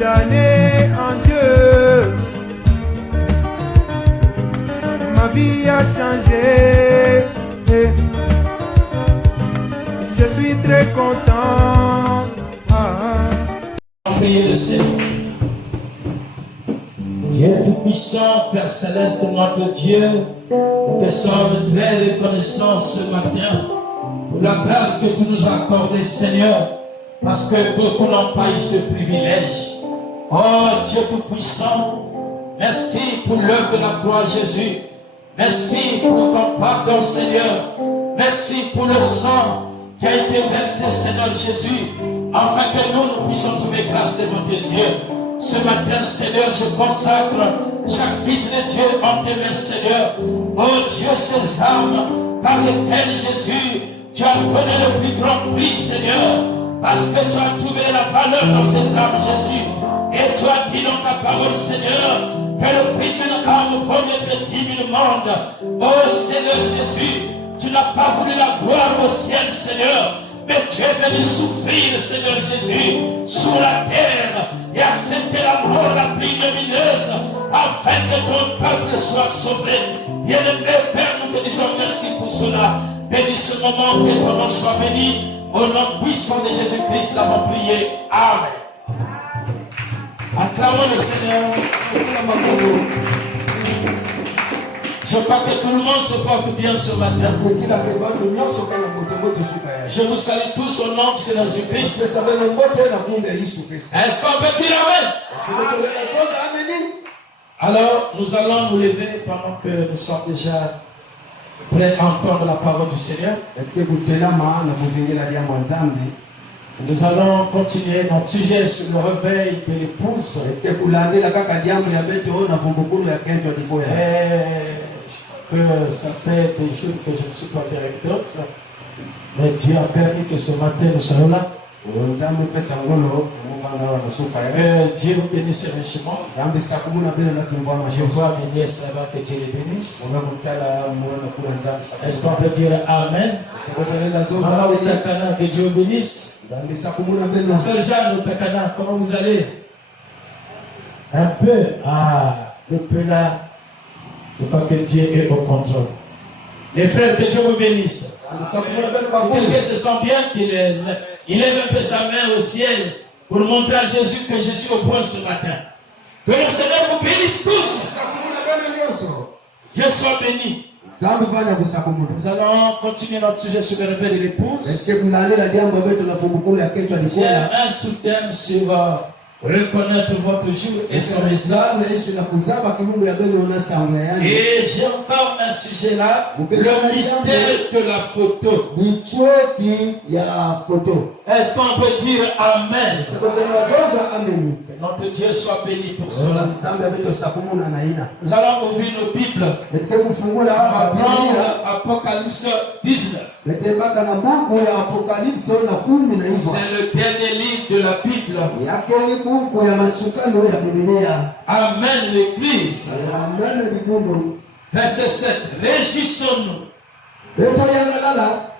condamné en Dieu. Ma vie a changé. Je suis très content. Priez le Seigneur. Dieu Tout-Puissant, Père Céleste, notre Dieu, nous te sommes très reconnaissants ce matin pour la grâce que tu nous as accordée, Seigneur, parce que beaucoup n'ont pas eu ce privilège. Oh Dieu Tout-Puissant, merci pour l'œuvre de la croix, Jésus. Merci pour ton pardon, Seigneur. Merci pour le sang qui a été versé, Seigneur Jésus, afin que nous puissions trouver grâce devant tes yeux. Ce matin, Seigneur, je consacre chaque fils de Dieu en tes mains, Seigneur. Oh Dieu, ces âmes par lesquelles, Jésus, tu as donné le plus grand prix, Seigneur, parce que tu as trouvé la valeur dans ces âmes, Jésus. Et tu as dit dans ta parole, Seigneur, que le prix d'une âme vaut mieux que 10 000 mondes. Oh Seigneur Jésus, tu n'as pas voulu la gloire au ciel, Seigneur, mais tu es venu souffrir, Seigneur Jésus, sur la terre et accepter la mort la plus lumineuse afin que ton peuple soit sauvé. Bien-aimé Père, nous te disons merci pour cela. Bénis ce moment, que ton nom soit béni. Au nom puissant de Jésus-Christ, nous avons prié. Amen. Acclamons le Seigneur. Je crois que tout le monde se porte bien ce matin. Je vous salue tous au nom du Seigneur Jésus-Christ. Est-ce qu'on peut dire Amen? Alors, nous allons nous lever pendant que nous sommes déjà prêts à entendre la parole du Seigneur. Nous allons continuer notre sujet sur le réveil de l'épouse. Que ça fait des jours que je ne suis pas avec d'autres. Mais Dieu a permis que ce matin nous soyons là. Dieu vous bénisse richement. Je vois mes nièces là-bas, que Dieu les bénisse. Est-ce qu'on peut dire Amen? Maman Utakana, que Dieu vous bénisse. Sœur Jeanne Utakana, comment vous allez? Un peu. Ah, le peu là. Je crois que Dieu est au contrôle. Les frères, que Dieu vous bénisse. Si quelqu'un se sent bien, qu'il lève un peu sa main au ciel pour montrer à Jésus que je suis au point ce matin. Que le Seigneur vous bénisse tous. Dieu soit béni. Nous allons continuer notre sujet sur le réveil de l'épouse. J'ai un sous-thème sur reconnaître votre jour et son résultat. Et j'ai encore un sujet là, le mystère de la photo. Est-ce qu'on peut dire Amen? Notre Dieu soit béni pour cela. Nous allons ouvrir nos Bibles. Apocalypse 19. C'est le dernier livre de la Bible. Amen l'Église. Verset 7. Réjouissons-nous.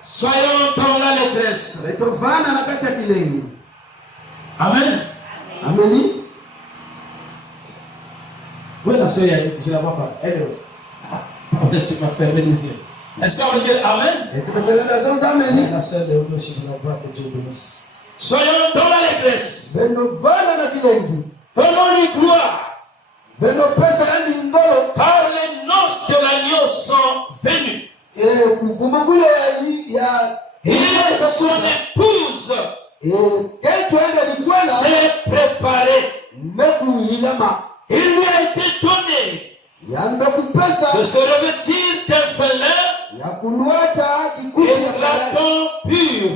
Soyons dans l'allégresse. Amen. Amen. Oui, la soeur, je ne la vois pas. Elle est où? Tu m'as fermé les yeux. Est-ce qu'on veut dire Amen? La soeur de Odo, je la vois, que Dieu bénisse. Soyons dans l'allégresse. Donnons-lui gloire. Car les noces de l'agneau sont venues. Et son épouse s'est préparée. Il lui a été donné de se revêtir d'un félin et d'argent pur.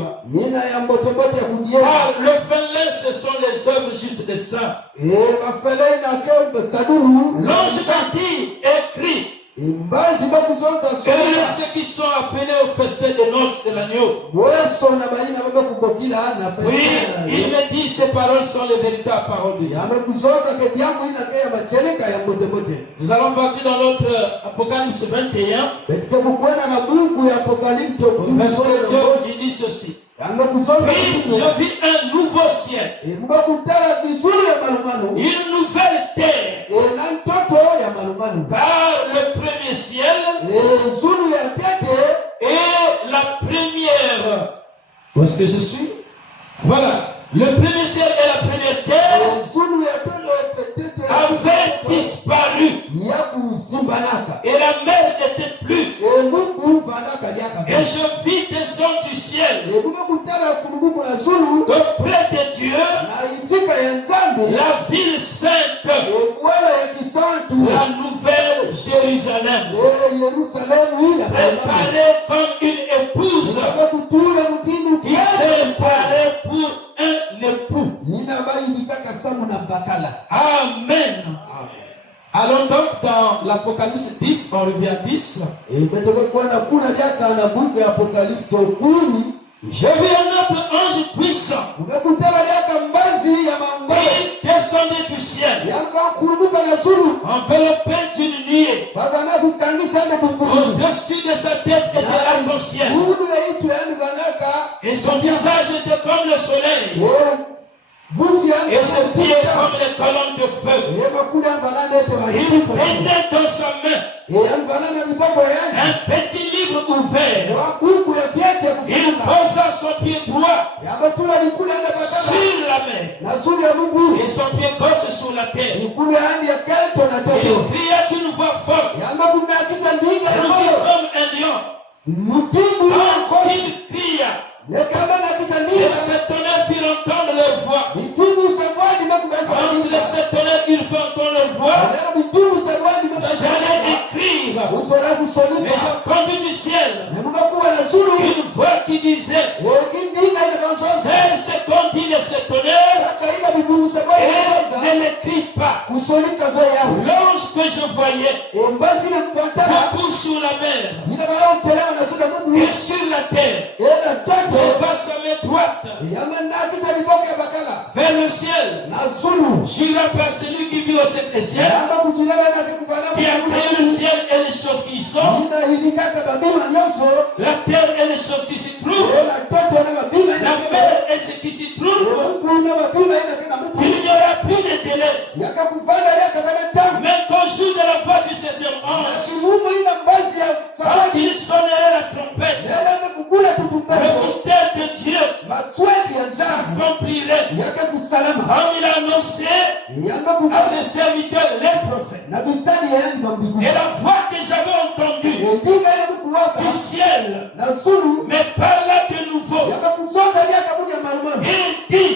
Car le félin, ce sont les œuvres justes des saints. L'ange dit, écrit, ceux qui sont appelés au festin des noces de l'agneau. Oui, il me dit ces paroles sont les véritables paroles de Dieu. Nous allons partir dans notre Apocalypse 21. Verset 2, il dit ceci. Puis je vis un nouveau ciel une nouvelle terre par le premier ciel et la première. Où est-ce que je suis? Voilà. Le premier ciel et la première terre avaient disparu. Et la mer n'était plus. Et je vis descendre du ciel auprès de Dieu la ville sainte, la nouvelle Jérusalem, préparée comme une épouse qui s'est préparée pour un époux. Amen. Allons donc dans l'Apocalypse 10, on revient à 10. J'ai vu un autre ange puissant qui descendait du ciel, enveloppé d'une nuée. Au-dessus de sa tête était l'arc-en-ciel, et son visage était comme le soleil, et ses pieds comme les colonnes de feu. Il tenait dans sa main un petit livre ouvert. Il posa son pied droit sur la mer et son pied gauche sur la terre. Il cria d'une voix forte, comme un lion. Quand il cria, les sept tonnerres firent entendre leur voix. Quand les sept tonnerres firent entendre leur voix, j'allais écrire, mais j'ai entendu du ciel une voix qui disait, celle qu'on dit les sept tonnerres et ne l'écris pas. L'ange que je voyais debout sur la mer et sur la terre, leva sa main droite vers le ciel, jura par celui qui vit au septième ciel, qui a créé le ciel et les choses qui y sont, la terre et les choses qui s'y trouvent, la mer et ce qui s'y trouve. Il n'y aura plus de délai. Même qu'au jour de la voix du septième ange, quand il sonnerait la trompette, le mystère de Dieu s'accomplirait, comme il a annoncé à ses serviteurs les prophètes. Et la voix que j'avais entendue du ciel me parla de nouveau. Il dit,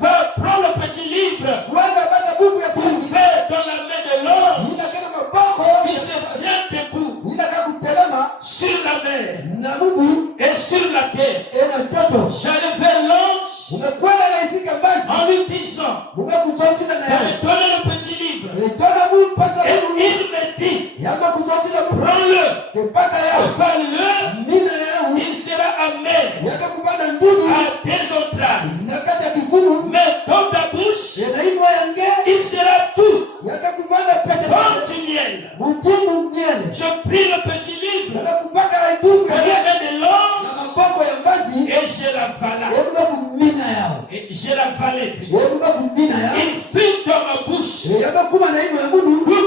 va prendre le petit livre ouvert dans la main de l'homme qui se tient debout sur la mer et sur la terre. J'allais vers l'ange en lui disant, j'allais donner le petit livre. Et il me dit, prends-le, avale-le, il sera amer à tes entrailles. Mais dans ta bouche, il sera tout comme du miel. Je pris le petit livre dans la main de l'homme et je l'avala. Et je l'avalai. Il fut dans ma bouche tout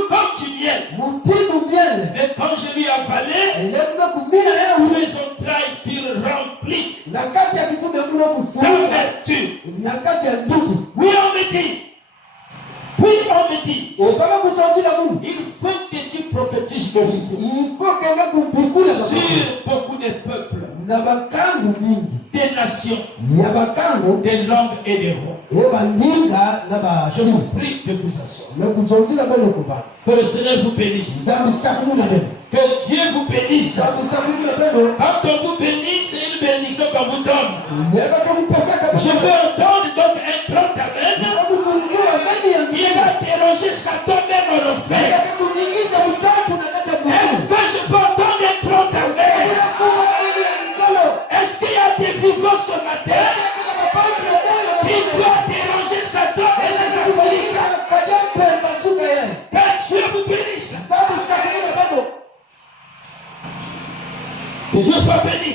comme du miel. Et quand je lui avalai, mes entrailles furent remplies d'amertume. Oui, on me dit. Puis on me dit, il faut que tu prophétises de sur beaucoup de peuples, des nations, des langues et des rois. Je vous prie de vous asseoir. Que le Seigneur vous bénisse. Que Dieu vous bénisse. Quand on vous bénit, c'est une bénédiction qu'on vous donne. Je veux entendre donc un grand amen. Il a dérangé Satan même en enfer. Est-ce que je peux entendre un grand amen? Est-ce qu'il y a des vivants ce matin qui doivent déranger Satan et ses acolytes? Que Dieu vous bénisse. Que Dieu soit béni.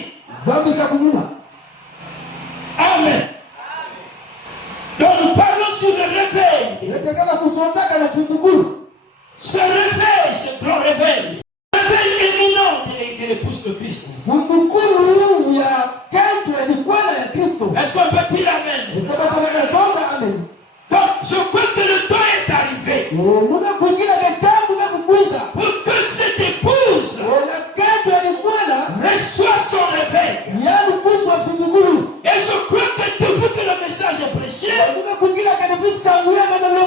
Amen. Donc nous parlons sur le réveil. Ce réveil, ce grand réveil. Réveil éminent de l'épouse de Christ. Est-ce qu'on peut dire amen? Donc, je crois que le temps est arrivé pour que cette épouse reçoive son réveil. Et je crois que depuis que le message est prêché,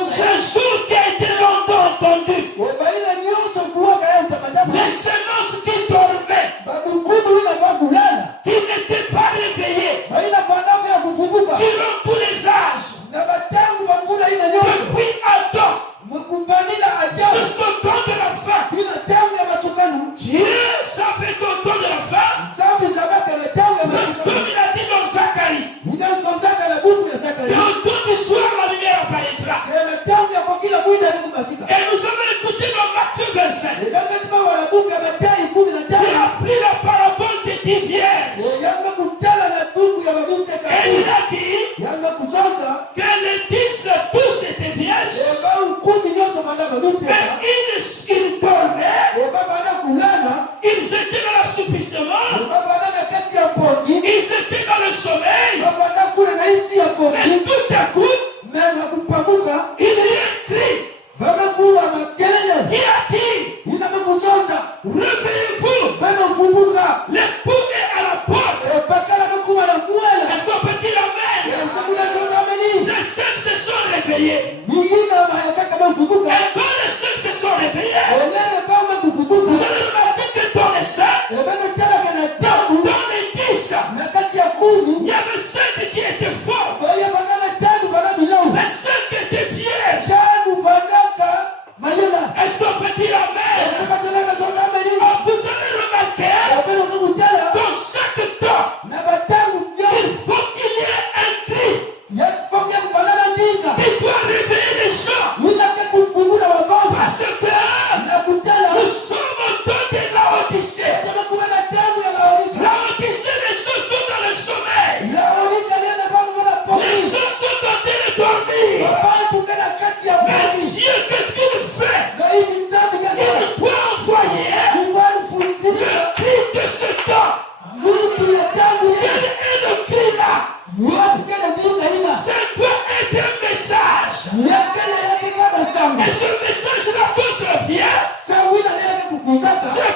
ce jour qui a été longtemps entendu, les semences qui dormaient, qui n'étaient pas réveillées, durant tous les âges, depuis Adam jusqu'au temps de la fin, Dieu savait qu'au temps de la fin, parce qu'il a dit dans Zacharie, et au temps du soir la lumière apparaîtra. Et nous avons écouté dans Matthieu 25, il a pris la parabole des 10 vierges. Et il a dit que les 10 tous étaient vierges. Et ils dormaient. Ils étaient dans l'assouplissement. Ils étaient dans le sommeil. Et tout à coup, il y a un cri. Qui a dit, réveillez-vous, l'époux est à la porte. Est-ce qu'on peut dire amen? Ces sept se sont réveillés. Et quand les sept se sont réveillés, vous allez remarquer que dans les sept, dans les 10, il y avait 7 qui étaient forts. Les 7 qui étaient vierges. Est-ce qu'on peut dire amen? Vous allez remarquer, dans chaque temps, il faut qu'il y ait un cri qui doit réveiller les gens. Parce que nous sommes au temps de Laodicée. Laodicée, les gens sont dans le sommeil. Les gens sont en train de dormir. Mais Dieu, qu'est-ce qu'il fait? Il doit envoyer le cri de ce temps. Quel est le cri là? Ça doit être un message. Et ce message-là, quand ça vient, c'est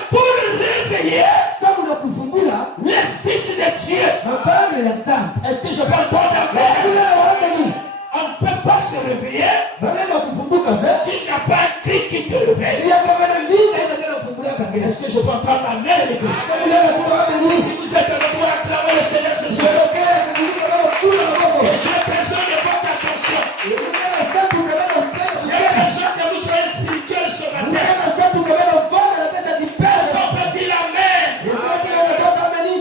pour réveiller les fils de Dieu. Est-ce que je peux entendre amen? On ne peut pas se réveiller s'il n'y a pas un cri qui te réveille. Est-ce que je peux entendre amen, l'église? Si vous êtes debout, acclamez le Seigneur ce soir. J'ai besoin de votre attention. J'ai besoin que vous soyez spirituels ce matin. Est-ce qu'on peut dire amen?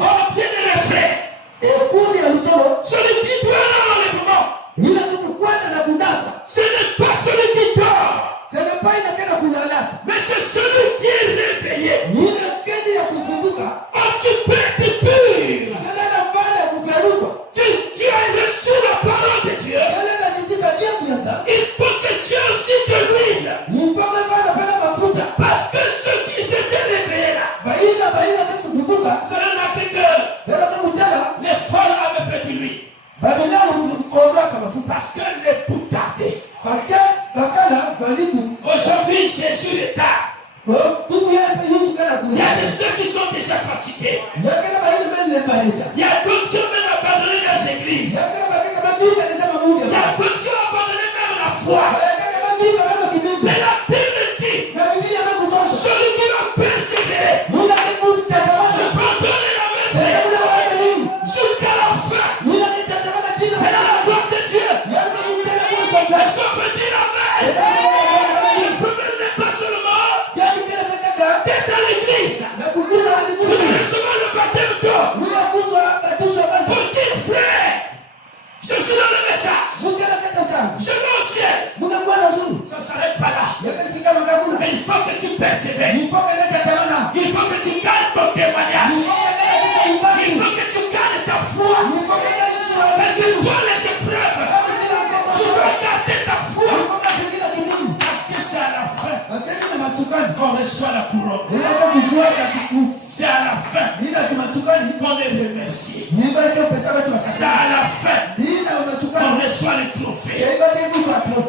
Oh, bien les frères. Celui qui doit l'enlèvement, ce n'est pas celui qui dort, mais c'est celui qui est réveillé. Oh, tu peux être pur. Tu as reçu la parole de Dieu. Il faut que tu aies aussi de l'huile. Parce que ceux qui s'étaient réveillés là, vous allez remarquer que les folles avaient fait de l'huile. Parce que les boutardés. Aujourd'hui, Jésus est tard. Il y a de ceux qui sont déjà fatigués. Il y a d'autres qui ont même abandonné leurs églises. Il y a d'autres qui ont abandonné même la foi. Mais la Bible dit, celui qui va persévérer, je peux donner la main jusqu'à la fin. Et dans la gloire de Dieu. Est-ce qu'on peut dire amen? Le problème n'est pas seulement d'être à l'église. Nous recevons le baptême d'eau. Pour dire frère, je suis dans le message. Je vais au ciel. Ça ne s'arrête pas là. Mais il faut que tu persévères. Il faut que tu gardes ton témoignage. Il faut que tu gardes ta foi. Quelles que soient les épreuves, tu dois garder ta foi. reçoit la couronne. C'est à la fin qu'on est remercié. C'est à la fin qu'on reçoit les trophées.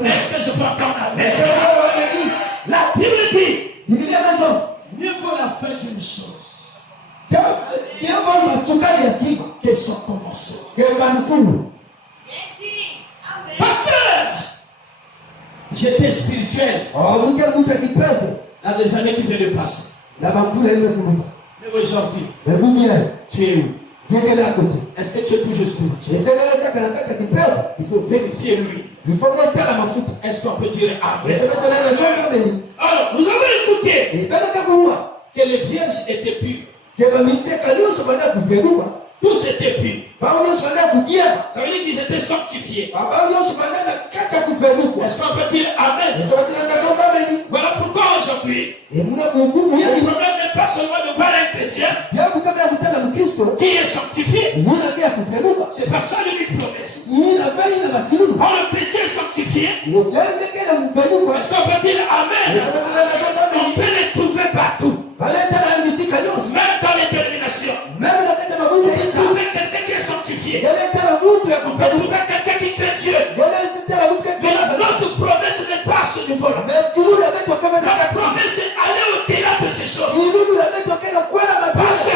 Est-ce que je peux entendre amen? La Bible dit, mieux vaut la fin d'une chose que son commencement. Pasteur, j'étais spirituel dans les années qui viennent de passer. Mais aujourd'hui, tu es où? Est-ce que tu es toujours spirituel? Il faut vérifier lui. Est-ce qu'on peut dire amen? Alors, nous avons écouté que les vierges étaient pures. Tous étaient purs. Ça veut dire qu'ils étaient sanctifiés. Est-ce qu'on peut dire amen? Voilà pourquoi aujourd'hui, le problème n'est pas seulement de voir un chrétien qui est sanctifié. C'est pas ça l'unique promesse. Quand le chrétien est sanctifié, est-ce qu'on peut dire amen? On peut les trouver partout. Même dans les dénominations. On peut trouver quelqu'un qui est sanctifié. On peut trouver quelqu'un qui craint Dieu. Mais notre promesse n'est pas à ce niveau-là. Notre promesse est aller au-delà de ces choses. Parce que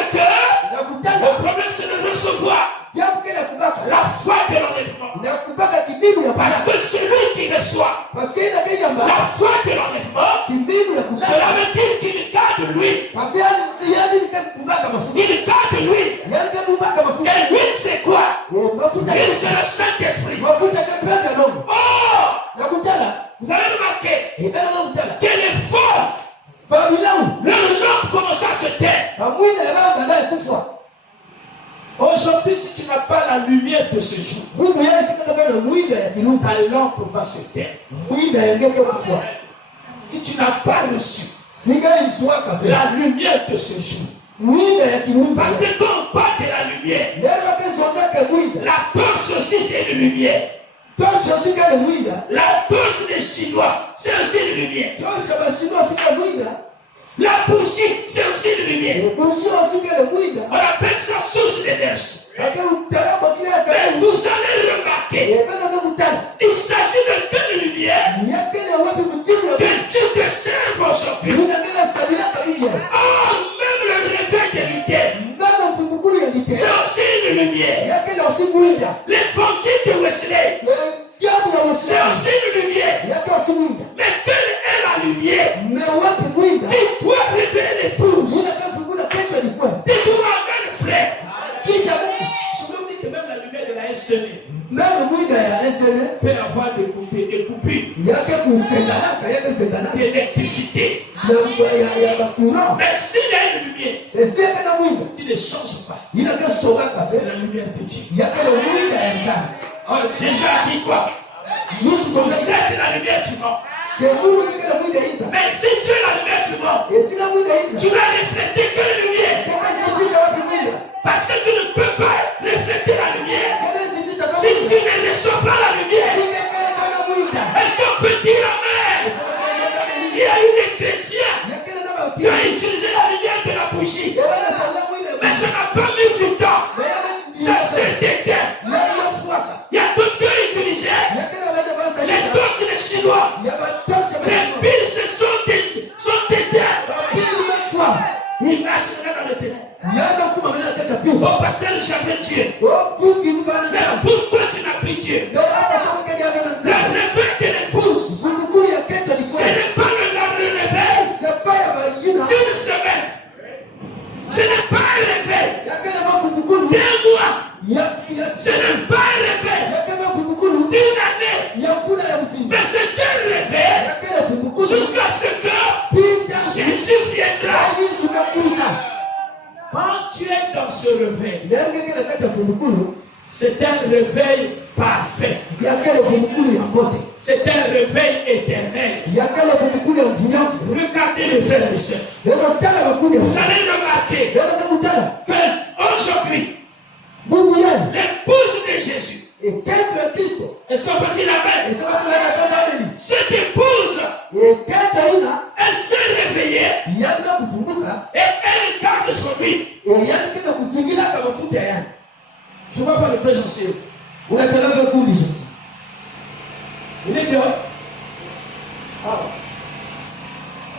le problème c'est de recevoir la foi de l'enlèvement. Parce que celui qui reçoit la foi de l'enlèvement, cela veut dire qu'il garde lui. Il garde lui. Et lui c'est quoi? Lui c'est le Saint-Esprit. Oh! Vous avez remarqué que les forts, leur langue commence à se taire. Aujourd'hui, si tu n'as pas la lumière de ce jour, ta lampe va se taire. Si tu n'as pas reçu la lumière de ce jour, parce que quand on parle de la lumière, la torche aussi c'est une lumière. La torche des Chinois, c'est aussi une lumière. La bougie, c'est aussi une lumière. On appelle ça source d'énergie. Mais vous allez remarquer, il s'agit de quelle lumière que Dieu te serve aujourd'hui. Oh, même le réveil de lumière, c'est aussi une lumière. L'évangile de Wesley, c'est aussi une lumière. Mais quelle est la lumière qui doit révéler l'épouse? Dis-toi, amen, frère. Je me dis que même la lumière de la SNE peut avoir des coupures, d'électricité. Mais s'il y a une lumière qui ne change pas, c'est la lumière de Dieu. Oh, Jésus a dit quoi? Vous êtes la lumière du monde. Mais si tu es la lumière du monde, tu vas refléter que la lumière. Parce que tu ne peux pas refléter la lumière si tu ne reçois pas la lumière. Est-ce qu'on peut dire amen? Il y a eu des chrétiens qui ont utilisé la lumière de la bougie, mais ça n'a pas mis du temps. Ça s'est éteint. Il y a d'autres qui ont utilisé les torches des Chinois. Les piles se sont éteintes. Il marche dans le ténèbres. Oh, pasteur, j'avais Dieu. Mais pourquoi tu n'as pris Dieu? Le réveil de l'épouse, ce n'est pas le réveil d'une semaine. Ce n'est pas un réveil d'un mois. Ce n'est pas un réveil d'une année. Mais c'est un réveil jusqu'à ce que Jésus viendra. Quand tu es dans ce réveil, c'est un réveil parfait. C'est un réveil éternel. Regardez les frères et sœurs. Vous allez remarquer qu'aujourd'hui, l'épouse de Jésus, est-ce qu'on peut dire amen? Cette épouse, elle s'est réveillée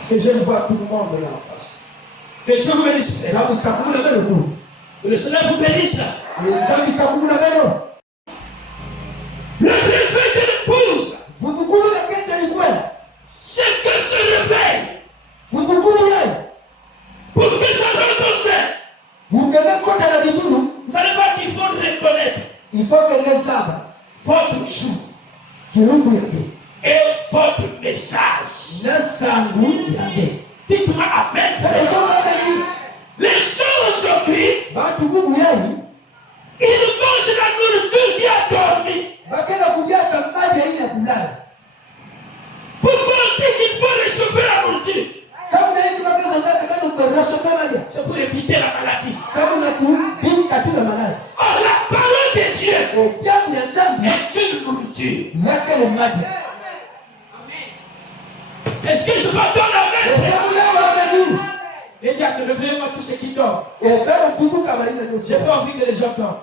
Parce que je vois tout le monde là en face. Que Dieu vous bénisse. Que le Seigneur vous bénisse. Le réveil de l'épouse, c'est que se réveille pour que ça rentre au sein. Vous allez voir qu'il faut reconnaître. Il faut que les sabres Votre jour et votre message. Dites-moi Amen. Les gens aujourd'hui, ils mangent la nourriture qui a dormi. Pourquoi on dit qu'il faut réchauffer la nourriture? C'est pour éviter la maladie. Or, la parole de Dieu est une nourriture. Est-ce que je m'entends la main? Il y a que réveillez-moi tous ceux qui dorment. J'ai pas envie que les gens dorment.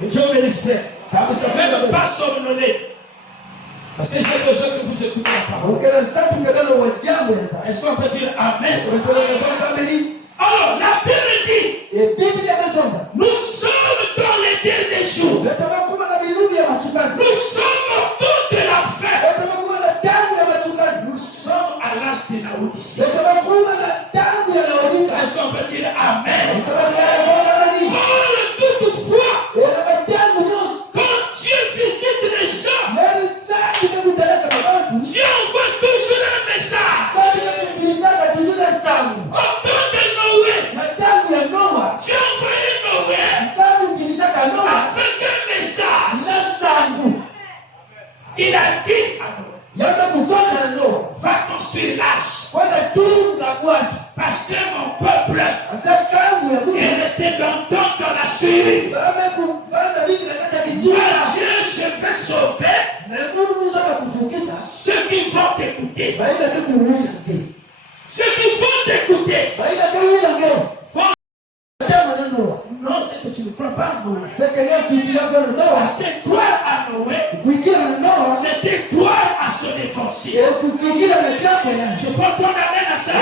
Que Dieu me l'espère. Même pas somnoler. Parce que j'ai besoin que vous écoutiez la parole. Est-ce qu'on peut dire Amen? Alors, la Bible dit, nous sommes dans les derniers jours. Nous sommes au tour de la fin. Nous sommes à l'âge de la Odyssée. Est-ce qu'on peut dire Amen? Or, toutefois, quand Dieu visite les gens, Dieu envoie toujours un message. Au temps de Noé, Dieu envoyait Noé avec un message. Il a dit à Noé, va construire l'arche. Parce que mon peuple est resté longtemps dans la Syrie. Dieu, je vais sauver ceux qui vont t'écouter. Ceux qui vont t'écouter. Non, c'est que tu ne crois pas à Noé. Parce que croire à Noé, c'était croire à son évangile. Je peux ton amen à ça.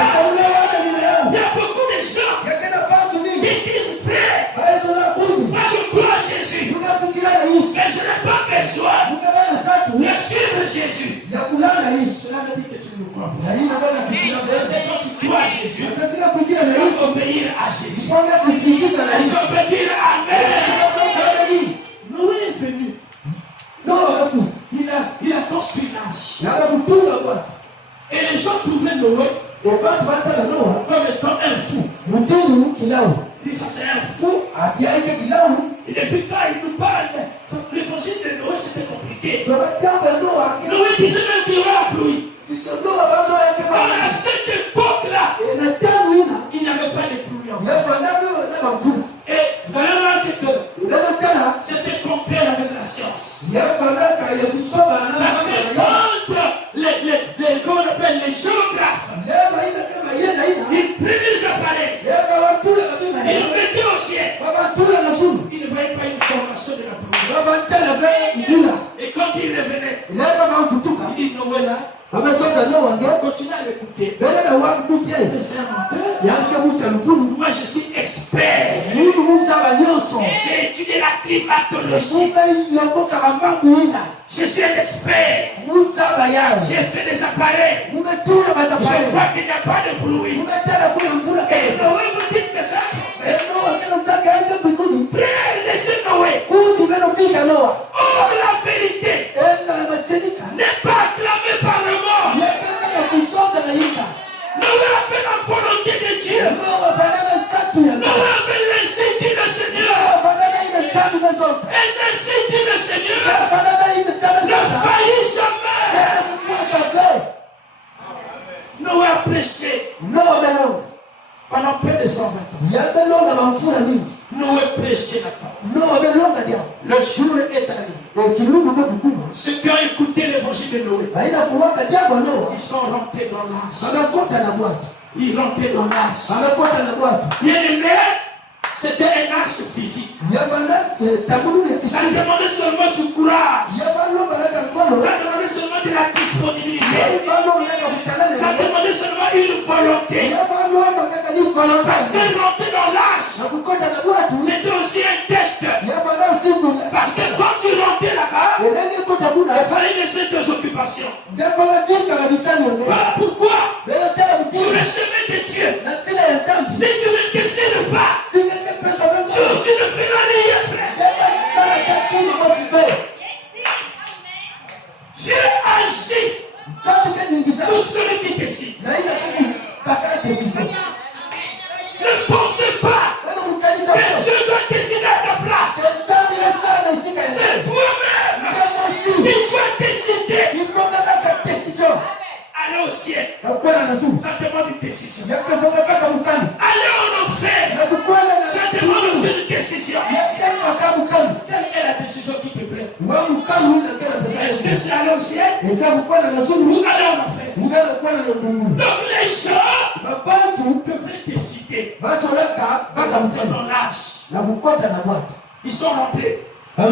Il y a beaucoup de gens qui disent frère, moi je crois à Jésus, mais je n'ai pas besoin de suivre Jésus. Cela veut dire que tu ne crois pas. Parce que quand tu crois à Jésus, tu dois obéir à Jésus. Est-ce qu'on peut dire Amen? Noé est venu. Il a construit l'arche. Et les gens trouvaient Noé comme étant un fou. Ils disent ça c'est un fou. Et depuis quand il nous parle, l'évangile de Noé c'était compliqué. Noé disait même qu'il y aura pluie. À cette époque-là, il n'y avait pas de pluie encore. Et vous allez remarquer que c'était contraire avec la science. Parce que entre comment on appelle les géographes, ils prenaient les appareils, ils les mettaient au ciel. Ils ne voyaient pas une formation de la pluie. Et quand ils revenaient, ils disent Noé là. Continue à l'écouter. Mais c'est un menteur. Moi je suis expert. J'ai étudié la climatologie. Je suis un expert. J'ai fait des appareils. Je vois qu'il n'y a pas de pluie. Et Noé vous dit que ça est prophète. Frère, laissez Noé. Or la vérité n'est pas acclamée par le monde. Noé avait la volonté de Dieu. Noé avait laissé dire le Seigneur. Et laissé dire le Seigneur ne faillit jamais. Noé a prêché pendant près de 120 ans. Noé prêchait la parole. Le jour est arrivé. Ceux qui ont écouté l'évangile de Noé, ils sont rentrés dans l'arche. Ils rentraient dans l'arche. Bien aimé, c'était un arche physique. Ça demandait seulement du courage. Ça demandait seulement de la disponibilité. demandait seulement une volonté. Parce que rentrer dans l'âge, c'était aussi un test. Parce que quand tu rentrais là-bas, il fallait laisser tes occupations. Voilà pourquoi, sur le chemin de Dieu, si tu ne t'estimes pas, tu aussi ne feras rien, frère. Dieu agit sur celui qui décide. Ne pensez pas que Dieu doit décider à ta place. C'est toi-même qui dois décider. Aller au ciel, ça demande une décision. Aller en enfer, ça demande aussi une décision. Quelle est la décision qui te plaît? Est-ce que c'est aller au ciel ou aller en enfer? Donc les gens devraient décider dans l'âge. Ils sont rentrés. Mais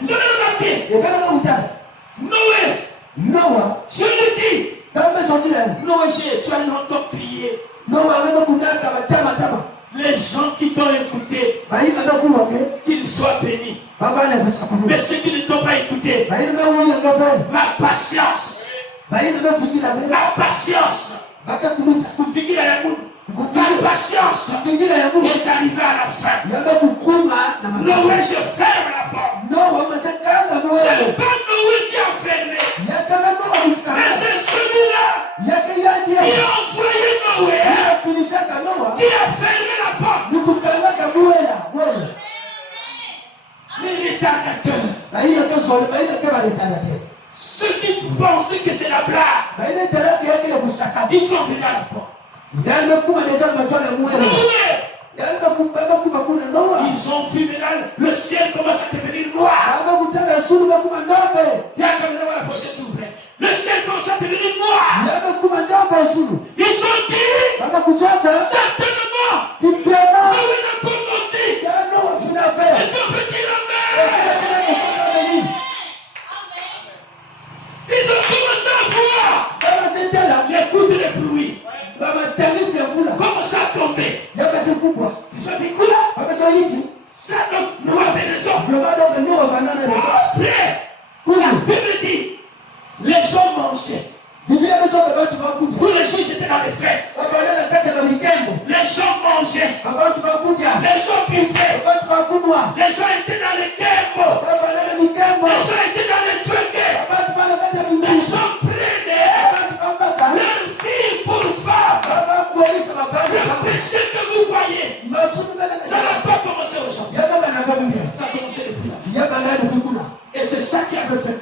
vous avez remarqué, Noé, Dieu lui dit, Noé, tu as longtemps prié. Les gens qui t'ont écouté, qu'ils soient bénis. Mais ceux qui ne t'ont pas écouté, la patience, la patience, la patience est arrivée à la fin. Noé, je ferme la porte. C'est pas Noé qui a fermé, mais c'est celui-là qui a envoyé Noé, qui a fermé la porte. Les retardateurs, ceux qui pensaient que c'est la blague, ils sont venus à la porte. Ils ont vu maintenant le ciel commence à devenir noir. Le ciel commence à devenir noir. Ils ont dit certainement Noé n'a pas menti. Est-ce qu'on peut dire amen? Ils ont commencé à voir les gouttes de pluie commence à tomber. Ils ont dit quoi? Ça donc nous avait raison. Frère, la Bible dit les gens mangeaient. Tous les jours ils étaient dans les fêtes. Les gens mangeaient. Les gens buvaient. Les gens étaient dans les temples. Les gens étaient dans les trucs. Les gens prenaient leur fille pour femme. Le péché que vous voyez, ça n'a pas commencé aujourd'hui. Ça a commencé depuis là. Et c'est ça qui avait fait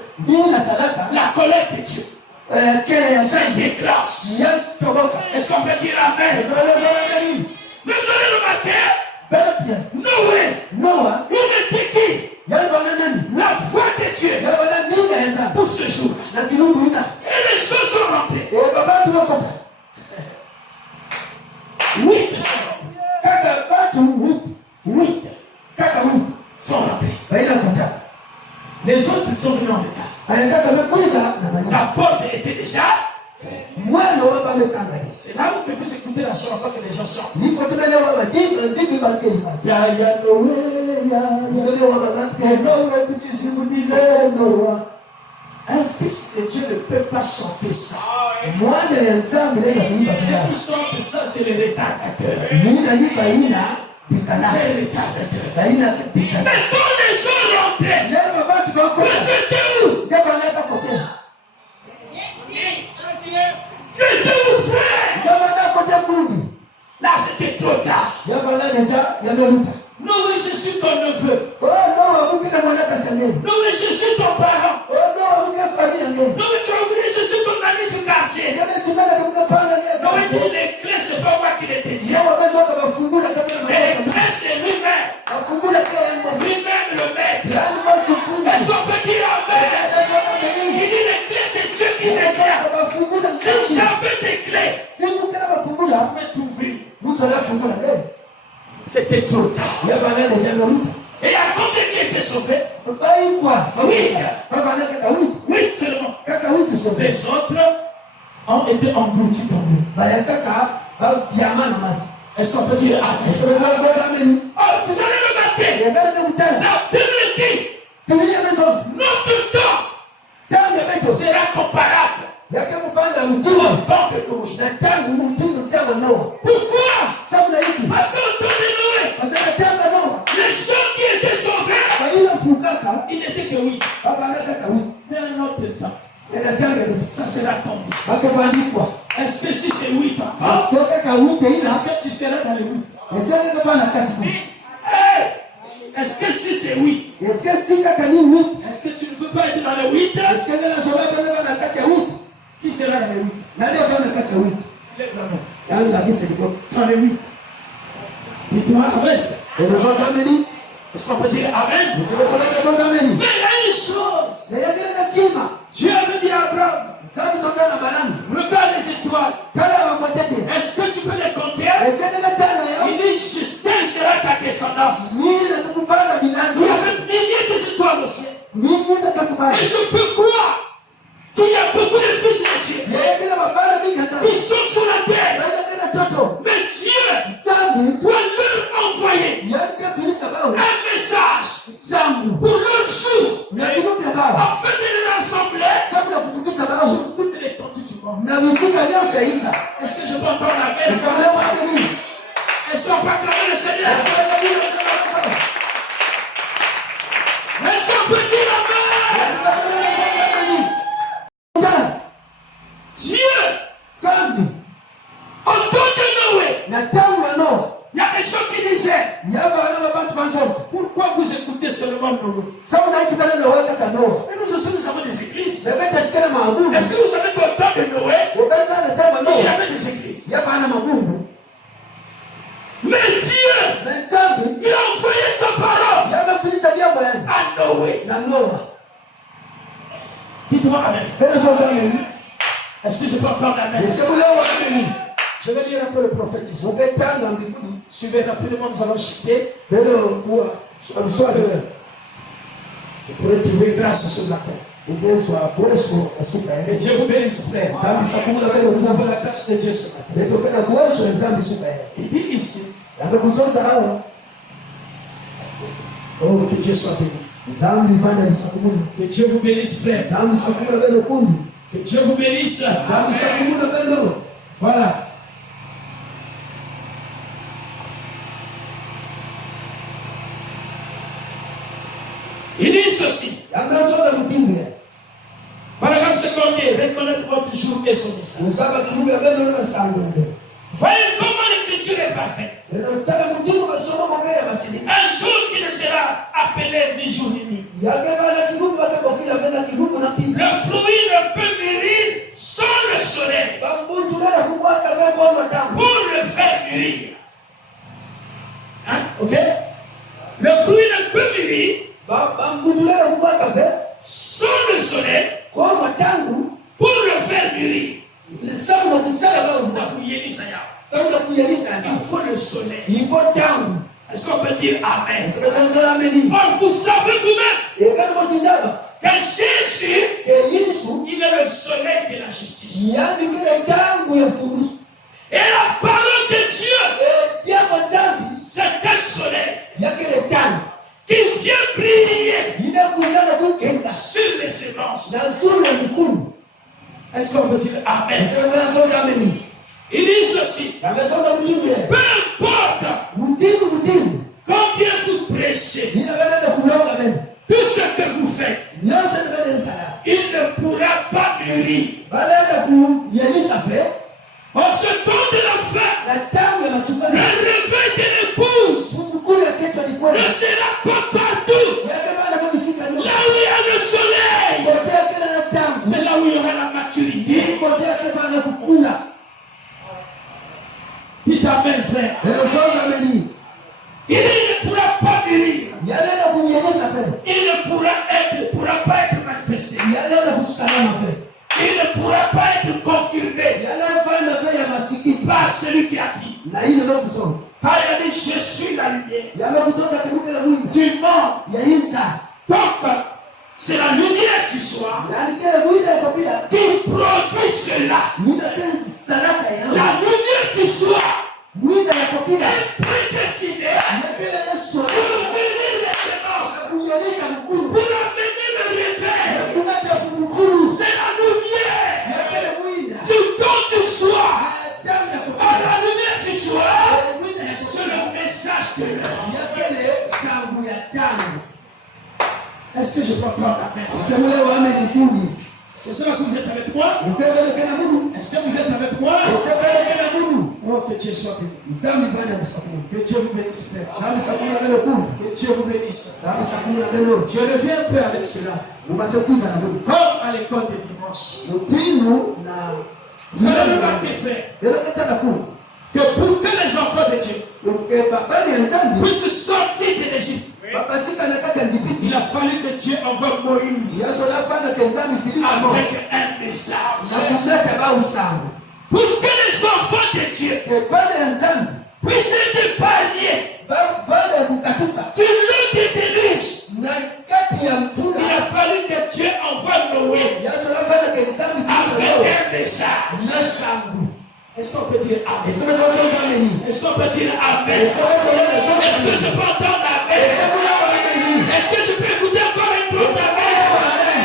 la colère de Dieu. Ça déclenche. Est-ce qu'on peut dire amen? Mais vous allez remarquer, Noé, il était qui? La foi de Dieu pour ce jour. Et les choses sont rentrées. 8 sont rentrés. Les autres sont venus en retard. La porte était déjà faite. C'est là où tu peux écouter la chanson que les gens chantent. Un fils de Dieu ne peut pas chanter ça. Ceux qui chantent ça, c'est les retardateurs. Mais quand les gens rentraient, tu étais où? Tu étais où, frère? Là, c'était trop tard. Noé, je suis ton neveu. Noé, je suis ton parent. Noé, tu as oublié, je suis ton ami du quartier. Noé dit, les clés, c'est pas moi qui les détient. Et les clés, c'est lui-même. Lui-même le maître. Est-ce qu'on peut dire amen? Il dit, les clés, c'est Dieu qui les tient. Si j'avais des clés, je vais t'ouvrir. C'était trop tard. Et il y a combien qui étaient sauvés? 8 seulement. Les autres ont été engloutis par lui. Est-ce qu'on peut dire Amen? Oh, vous allez le matin. La Bible dit, notre temps sera comparable au temps de Noé. Pourquoi? Parce qu'au temps de Noé, les gens qui étaient sauvés, il n'était que 8. Mais un autre temps, ça sera combien? Est-ce que si c'est 8 encore, est-ce que tu seras dans les 8? Est-ce que si c'est 8, est-ce que tu ne peux pas être dans les 8? Qui sera dans les 8? Dans les 8. Dites-moi Amen. Est-ce qu'on peut dire Amen? Mais il y a une chose. Dieu avait dit à Abraham, regarde les étoiles. Est-ce que tu peux les compter? Il dit, jusqu'à sera ta descendance. Il y avait milliers d'étoiles au ciel. Et je peux croire qu'il y a beaucoup de fils de Dieu qui sont sur la terre. Mais Dieu doit leur envoyer un message pour leur jour, afin de les rassembler sur toutes les tontues du monde. Est-ce que je peux entendre la main? Est-ce qu'on peut acclamer le Seigneur? Est-ce qu'on peut dire Amen? Dieu, au temps de Noé, il y a des gens qui disaient, pourquoi vous écoutez seulement Noé? Mais nous aussi nous avons des églises. Est-ce que vous savez qu'au temps de Noé, il y avait des églises? Mais Dieu, il a envoyé sa parole à Noé. Dites-moi Amen. Est-ce que je peux entendre Amen? Je vais lire un peu le prophète ici. Suivez rapidement, nous allons chuter. Je pourrais trouver grâce sur la terre. Que Dieu vous bénisse, frère. Vous avez la grâce de Dieu ce matin. Il dit ici. Oh, que Dieu soit béni. Que Dieu vous bénisse, frère. Que Dieu vous bénisse. Voilà. Il dit ceci. Paragraphe secondaire, reconnaître votre jour et son message. Voyez comment l'écriture est parfaite. Un jour qui ne sera appelé ni jour ni nuit. Le fruit ne peut mûrir sans le soleil pour le faire mûrir. Hein? Ok? Le fruit ne peut mûrir sans le soleil pour le faire mûrir. Il faut le soleil. Est-ce qu'on peut dire Amen? Or, vous savez vous-même que Jésus, il est le soleil de la justice. Et la parole de Dieu, c'est un soleil qui vient briller sur les semences. Est-ce qu'on peut dire Amen? Il dit ceci. Peu importe combien vous prêchez, tout ce que vous faites, il ne pourra pas mûrir. En ce temps de la fin, le réveil de l'épouse ne sera pas partout. Là où il y a le soleil, c'est là où il y aura la maturité. Dites Amen, frère. Il ne pourra pas mûrir. Il ne pourra pas être manifesté. Il ne pourra pas être confirmé par celui qui a dit. Car il a dit, je suis la lumière du monde. Donc, c'est la lumière du soir qui produit cela. La lumière du soir est prédestinée pour amener les semences, pour amener le réveil. C'est la lumière du temps du soir. À la lumière du soir, c'est le message de l'heure. Est-ce que je peux entendre la main? Je sais pas si vous êtes avec moi. Est-ce que vous êtes avec moi? Oh, que Dieu soit béni. Que Dieu vous bénisse, frère. Que Dieu vous bénisse. Je reviens un peu avec cela. Comme à l'école de dimanche. Vous allez remarquer, frère, que pour que les enfants de Dieu puissent sortir de l'Égypte, il a fallu que Dieu envoie Moïse avec un message. Pour que les enfants de Dieu puissent être épargnés du lot des déluges, il a fallu que Dieu envoie Noé avec un message. Est-ce qu'on peut dire Amen? Est-ce qu'on peut dire Amen? Est-ce que je peux entendre Amen? Est-ce que je peux écouter encore une autre Amen?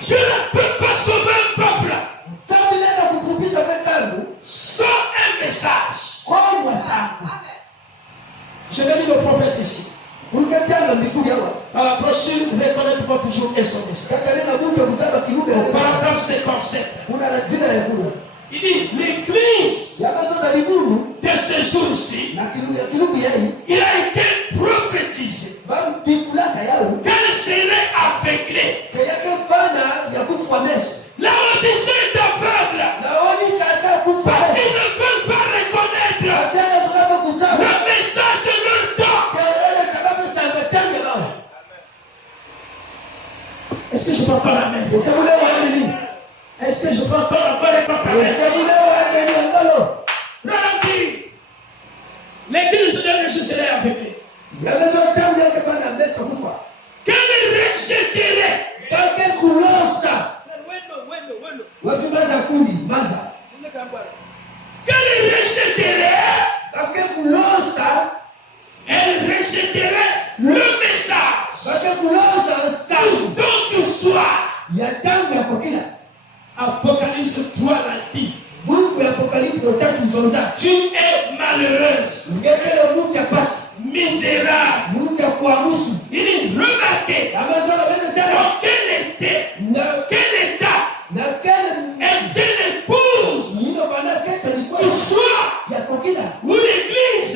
Dieu ne peut pas sauver un peuple sans un message. Je vais lire le prophète ici. Dans la brochure, reconnaître votre jour et son message. Paragraphe 57. Il dit l'église de ce jour-ci, il a été prophétisé qu'elle serait aveuglée. La Odyssée est aveugle parce qu'ils ne veulent pas reconnaître le message de leur temps. Est-ce que je peux entendre la main? Est-ce que je peux entendre encore les paroles? L'église de Dieu serait aveuglée. Qu'elle rejetterait. Qu'elle rejetterait le message dont tu sois. Apocalypse 3 l'a dit. Tu es malheureuse, misérable. Il est remarqué dans quel état était l'épouse du soir où l'église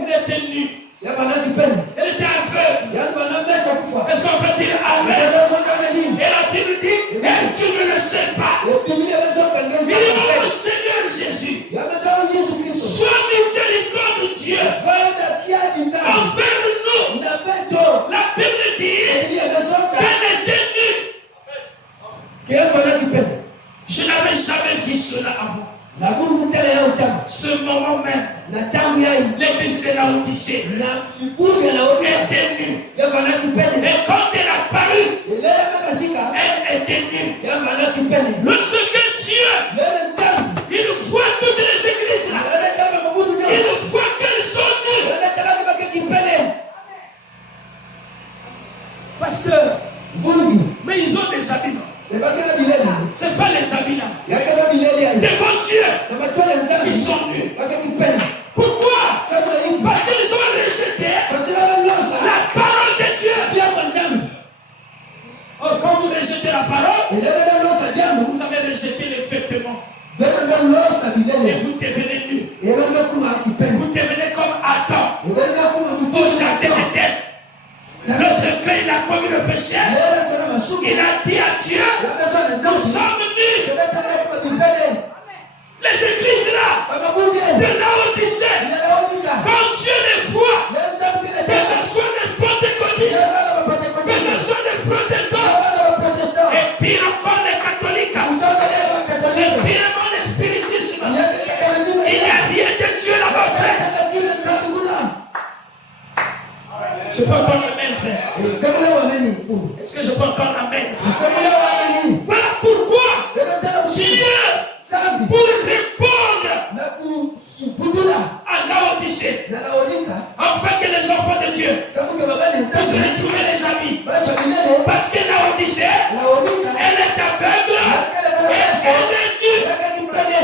elle était nue. Elle était aveugle. Est-ce qu'on peut dire Amen? Et la Bible dit, et tu ne le sais pas. Il dit, oh Seigneur Jésus, sois miséricorde Dieu envers nous. La Bible dit qu'elle était nue. Je n'avais jamais vu cela avant. Ce moment même, l'église de la Odyssée était nue. Et quand elle a paru, elle était nue. Lorsque Dieu, il voit toutes les églises là, il voit qu'elles sont nues. Parce que, mais ils ont des habits. Ce n'est pas les habits là. Devant Dieu, ils sont nus. Pourquoi? Parce qu'ils ont rejeté la parole de Dieu. Oh, quand vous rejetez la parole, vous avez rejeté les vêtements. Et vous devenez nus. Vous devenez comme Adam au jardin d'Éden. Lorsque il a commis le péché, il a dit à Dieu, nous sommes nus. Les églises là, de la Odyssée, quand Dieu les voit, que ce soit des pentecôtistes, que ce soit des protestants, et puis encore les catholiques, c'est purement le spiritisme. Il n'y a rien de Dieu là-bas fait. Je peux pas le même frère. Est-ce que je peux entendre amen? Assemblée wa ameni. Voilà pourquoi Ndio Dieu, zambi. pour répondre Na kufudula à Laodicée, na Laodika. afin que les enfants de Dieu Sababu kwa baba ni puissent zambi. retrouver les amis. Bacha milele. Parce que Laodicée, Laodika. elle est aveugle et elle est nue. Yaka kimpele.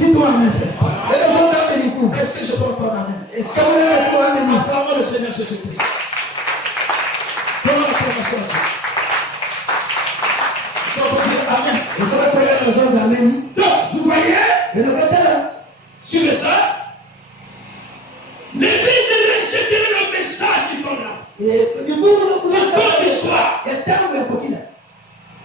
Dis-toi amen, frère. Ndio mtoto ameni ku. Est-ce que je peux entendre amen? Est-ce que wewe kwa ameni? Acclamons le Seigneur Jésus-Christ. Prenons l'acclamation à Dieu. Est-ce qu'on peut dire amen? Est-ce que kwa mtoto ameni? Donc, vous voyez, Ndio katala. suivez ça. L'église est rejetée le message du temps là. Ni Mungu C'est quoi du soir? ya tangu ya kokila.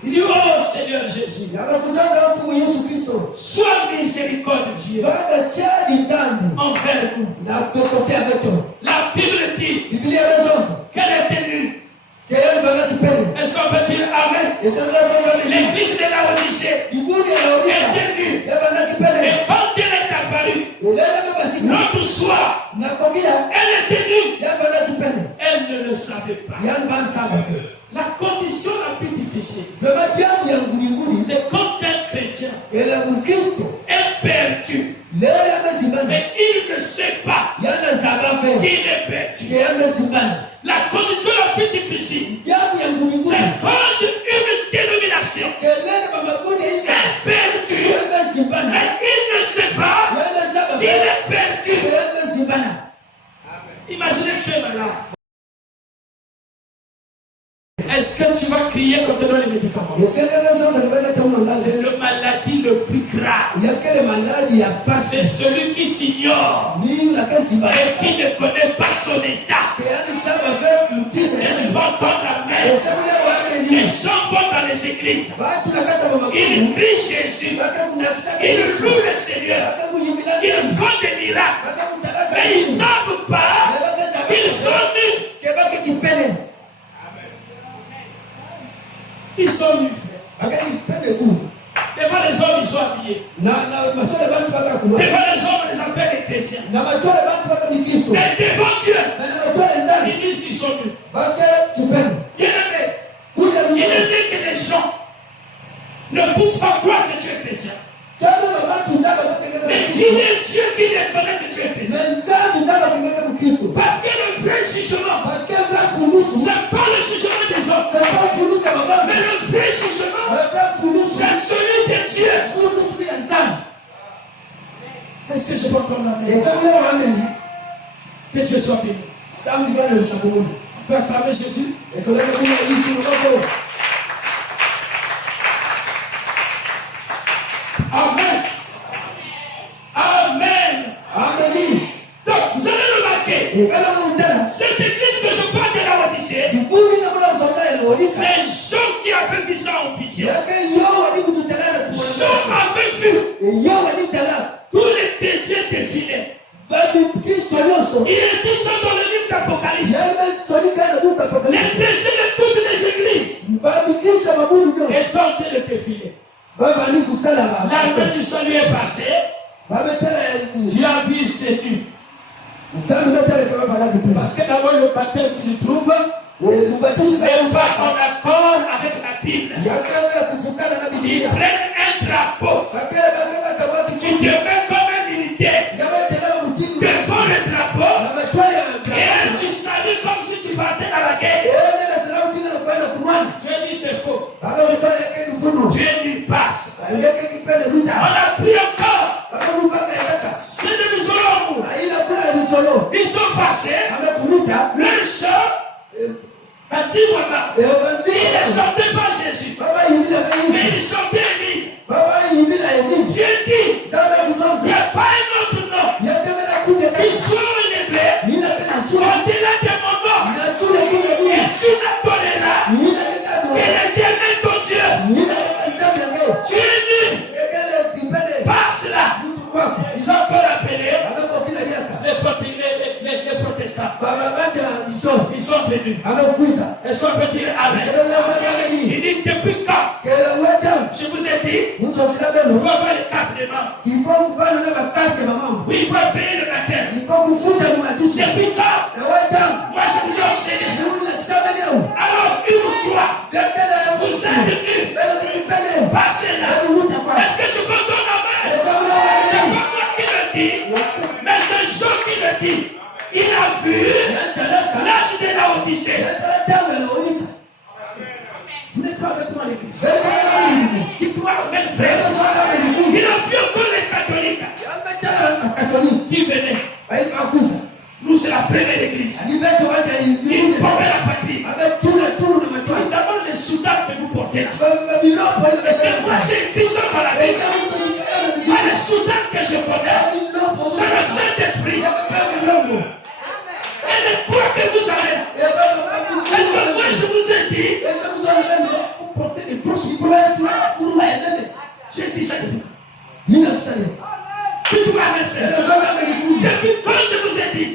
Il dit, oh Seigneur Jésus, Anakuzaza mfu Yesu Kristo. sois miséricorde Dieu Baba cha nzambi envers nous. na kutokea veto. La Bible dit Biblia inasema qu'elle était nue. kile bana kipende. Est-ce qu'on peut dire amen? Yesu anasema L'église de Laodicée Biblia inaonyesha était nue. ya bana kipende. Et quand elle est apparue, Ile baba siku l'autre soir, na kokila elle était nue. ya bana kipende. Elle ne le savait pas. Ya bansa baba. La condition la plus difficile, Baba jambo ya ngulinguli c'est quand un chrétien ile Mkristo est perdu, leo amezibana. mais il ne sait pas Yana sababu qu'il est perdu. ya amezibana. La condition la plus difficile, Jambo ya ngulinguli c'est quand une dénomination kelele baba kuni est perdu, ya amezibana. mais il ne sait pas Yana sababu qu'il est perdu. ya amezibana. Imaginez que tu es malade. Est-ce que tu vas crier quand tu donnes les médicaments? C'est le maladie le plus grave. C'est celui qui s'ignore et qui ne connaît pas son état. Est-ce que tu vas entendre amen? Les gens vont dans les églises. Ils crient Jésus. Ils louent le Seigneur. Ils font des miracles. Mais ils ne savent pas qu'ils sont nus. Ils sont nus, frère. Devant les hommes, ils sont habillés. Devant les hommes, on les appelle les chrétiens. Mais devant Dieu, ils disent qu'ils sont nus. Bien-aimé, il est né que les gens ne poussent pas croire que tu es chrétien. Mais il est Dieu qui les connaît que tu es chrétien. Parce que le vrai jugement, c'est pas le jugement des hommes, mais le vrai jugement, c'est celui de Dieu. Est-ce que je peux entendre amen? Que Dieu soit béni. On peut acclamer Jésus. Amen. Amen. Donc, vous allez remarquer, cette église que je parle de la Odyssée, c'est Jean qui avait vu ça en vision. Jean avait vu tous les chrétiens défiler. Il est dit ça dans le livre d'Apocalypse. Les chrétiens de toutes les églises étaient en train de défiler. L'armée du salut est passée. Dieu a vu ses nus. Parce que d'abord le baptême qu'il trouve n'est pas en accord avec la Bible. Ils prennent un drapeau. Tu te mets comme un militaire devant le drapeau et tu salues comme si tu partais à la guerre. Dieu dit c'est faux. Dieu lui passe. On a pris encore. C'est des musulmans. Ils sont passés. Le chant a dit voilà. Ils ne chantaient pas Jésus. Mais ils chantaient Élie. Dieu dit il n'y a pas un autre nom. Ils sont élevés au-delà de mon nom. Et tu n'appelleras que l'Éternel ton Dieu. Tu es nu. Passe là. Ils ont encore appelé les protestants. Ils sont venus. Est-ce qu'on peut dire amen? Il dit depuis quand? Je vous ai dit, il faut avoir les 4 éléments. Oui, il faut payer le baptême. Depuis quand? Moi je vous dit, il a vu l'âge de la Odyssée. Vous n'êtes pas avec moi à l'église. Dites-moi même frère. Il a vu encore les catholiques qui venaient. Nous, c'est la première église. Il portait la patrie. D'abord, les soutanes que vous portez là. Parce que moi, j'ai écrit ça dans la Bible. Les soutanes que je connais, c'est le Saint-Esprit. Et les poids que vous avez là. Est-ce que moi, je vous ai dit, vous portez des grosses j'ai dit ça depuis quand? Dites-moi, mes frères. Depuis quand je vous ai dit,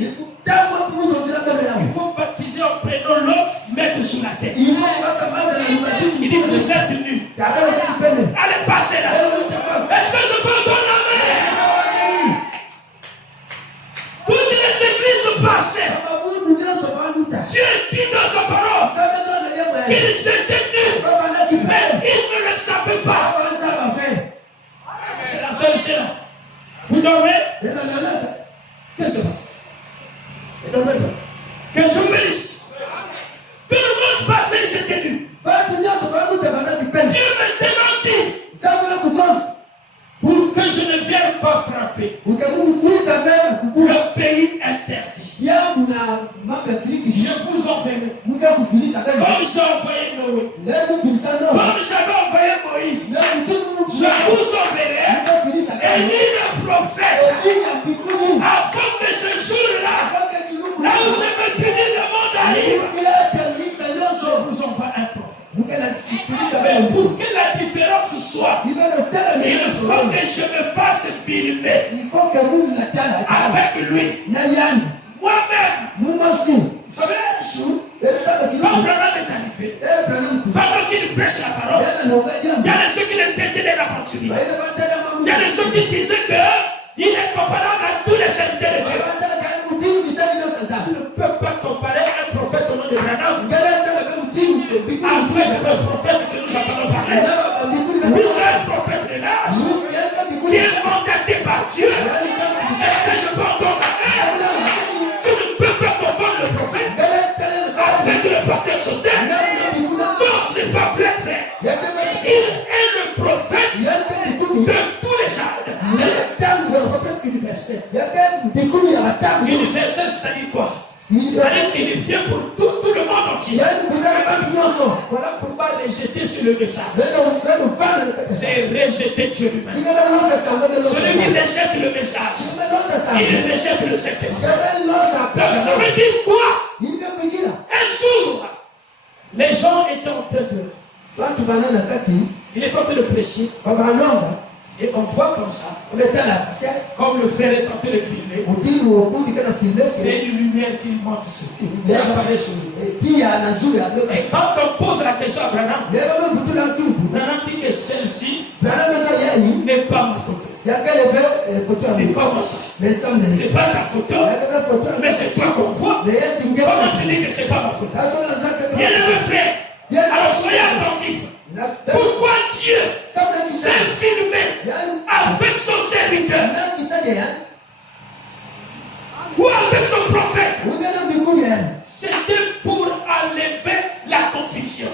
il faut baptiser en prenant l'eau, mettre sur la tête. Il dit que vous êtes nus. Allez, passez là. Est-ce que je peux donner la main? Toutes les églises passées, Dieu dit dans sa parole qu'ils étaient nus, mais ils ne le savaient pas. C'est la seule chose. Vous dormez? Qu'est-ce qui se passe? Vous dormez pas. Que Dieu bénisse. Tout le monde passait, ils étaient nus. Dieu maintenant dit pour que je ne vienne pas frapper le pays interdit. Je vous enverrai. Comme j'ai envoyé Noé. Comme j'avais envoyé Moïse. Je vous enverrai. Et ni le prophète. Avant que ce jour-là, là où je vais punir le monde arrive, je vous envoie un prophète. Pour que la différence soit, il faut que je me fasse filmer avec lui. Moi-même, vous savez, un jour, quand Branham est arrivé, pendant qu'il prêche la parole, il y a ceux qui le traitaient de l'aventurier. Il y a ceux qui disaient qu'il est comparable à tous les serviteurs de Dieu. Tu ne peux pas comparer un prophète au nom de Branham avec le prophète que nous entendons parler. Vous êtes un prophète de l'âge qui est mandaté par Dieu. Est-ce que je peux entendre ma mère? Tu ne peux pas confondre le prophète avec le pasteur Sosthène. Non, c'est pas vrai, frère. Il est le prophète de tous les âges. Le prophète universel. Universel, c'est-à-dire quoi? C'est-à-dire qu'il vient pour tout le monde entier. Voilà pourquoi les jeter sur le message. C'est rejeter Dieu lui-même. Celui qui rejette le message, il rejette le Saint-Esprit. Donc ça veut dire quoi? Un jour, les gens étaient en train de... Il est en train de prêcher. Et on voit comme ça, comme le frère est en train de filmer, c'est une lumière qui monte sur lui. Il apparaît sur lui. Et quand on pose la question à Branham, Branham dit que celle-ci n'est pas ma photo. Et comment ça? C'est pas ta photo, mais c'est toi qu'on voit. Comment tu dis que c'est pas ma photo? Bien aimé frère, alors soyez attentifs. Pourquoi Dieu s'est filmé avec son serviteur ou avec son prophète? C'était pour enlever la confusion.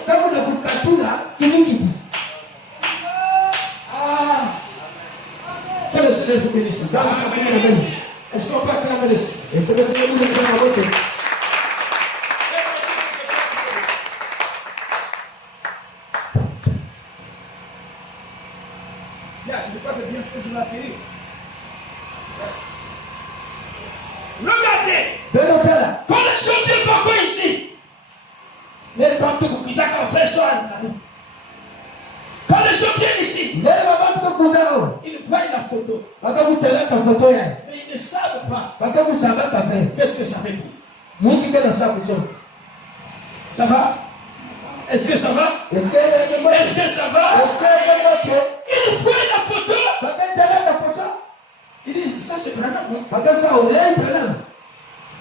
Que le Seigneur vous bénisse. Est-ce qu'on peut acclamer le Seigneur? Regardez, quand les gens viennent parfois ici, quand les gens viennent ici, ils voient la photo, mais ils ne savent pas qu'est-ce que ça veut dire. Ça va? Est-ce que ça va? Est-ce que ça va? Il voit la photo. Il dit, ça c'est Branham.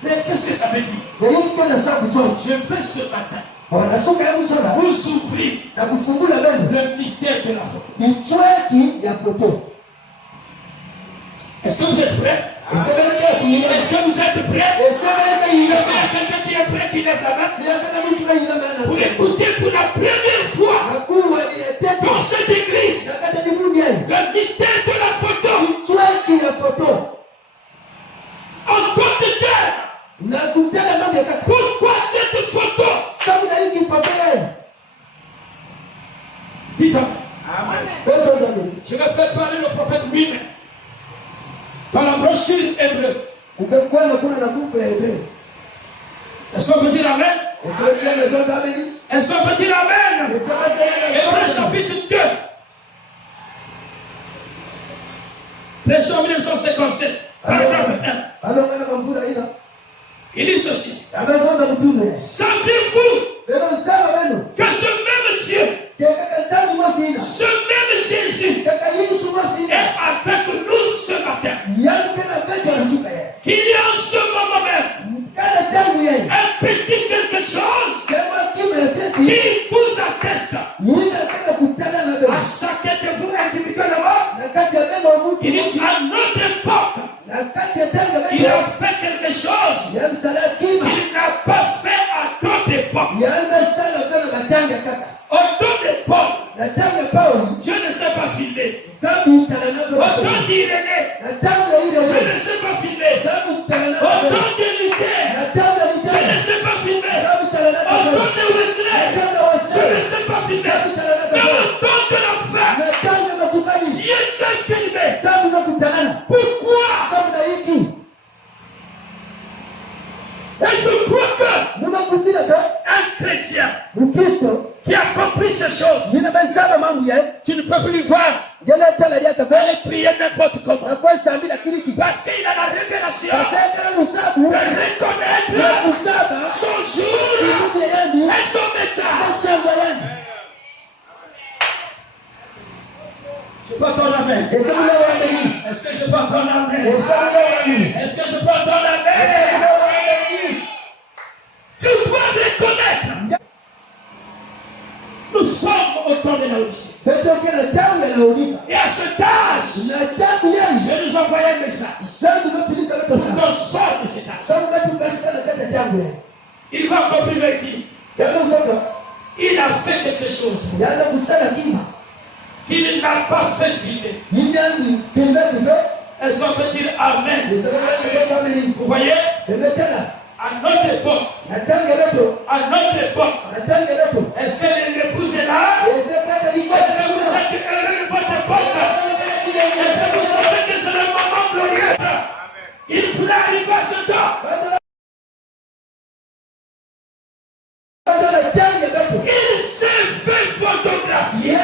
Mais qu'est-ce que ça veut dire? Je fais ce matin vous ouvrir le mystère de la photo. Est-ce que vous êtes prêts? Est-ce que vous êtes prêts? Est-ce qu'il y a quelqu'un qui est prêt qui lève la main? Pour écouter pour la première fois dans cette église le mystère de la photo. En côte de terre. Pourquoi cette photo? Dites Amen. Je vais faire parler le prophète lui-même. Par la brochure hébreu. Est-ce qu'on peut dire Amen? Est-ce qu'on peut dire Amen? Hébreu chapitre 2. Verset 1957. Paragraphe 1. Il dit ceci. Savez-vous que ce même Dieu, ce même Jésus est avec nous ce matin? Qu'il y a en ce moment même un petit quelque chose qui vous atteste à chacun de vous individuellement. Il dit à notre époque, il a fait quelque chose qu'il n'a pas fait à d'autres époques. Au temps de Paul, Dieu ne s'est pas filmé. Au temps d'Irénée, je ne sais pas filmer. Au temps de Luther, je ne sais pas filmer. Au temps de Wesley, je ne sais pas filmer. Mais au temps de la fin, Dieu s'est filmé. Pourquoi? Et je crois qu'un chrétien qui a compris ces choses, tu ne peux plus voir aller prier n'importe comment. Parce qu'il a la révélation de reconnaître son jour et son message. Je peux entendre la main. Est-ce que je peux entendre la main? Est-ce que je peux entendre la main? Tu dois reconnaître. Nous sommes au temps de la Russie. Et à cet âge, je nous envoie un message. Nous sommes de cet âge. Il va comprimer qui? Il a fait quelque chose qu'il n'a pas fait vivre. Est-ce qu'on peut dire Amen? Vous voyez? À notre époque, est-ce que l'épouse est là? Est-ce que vous êtes heureux de votre époque? Est-ce que vous savez que c'est le moment glorieux? Il voulait arriver à ce temps. Il s'est fait photographier.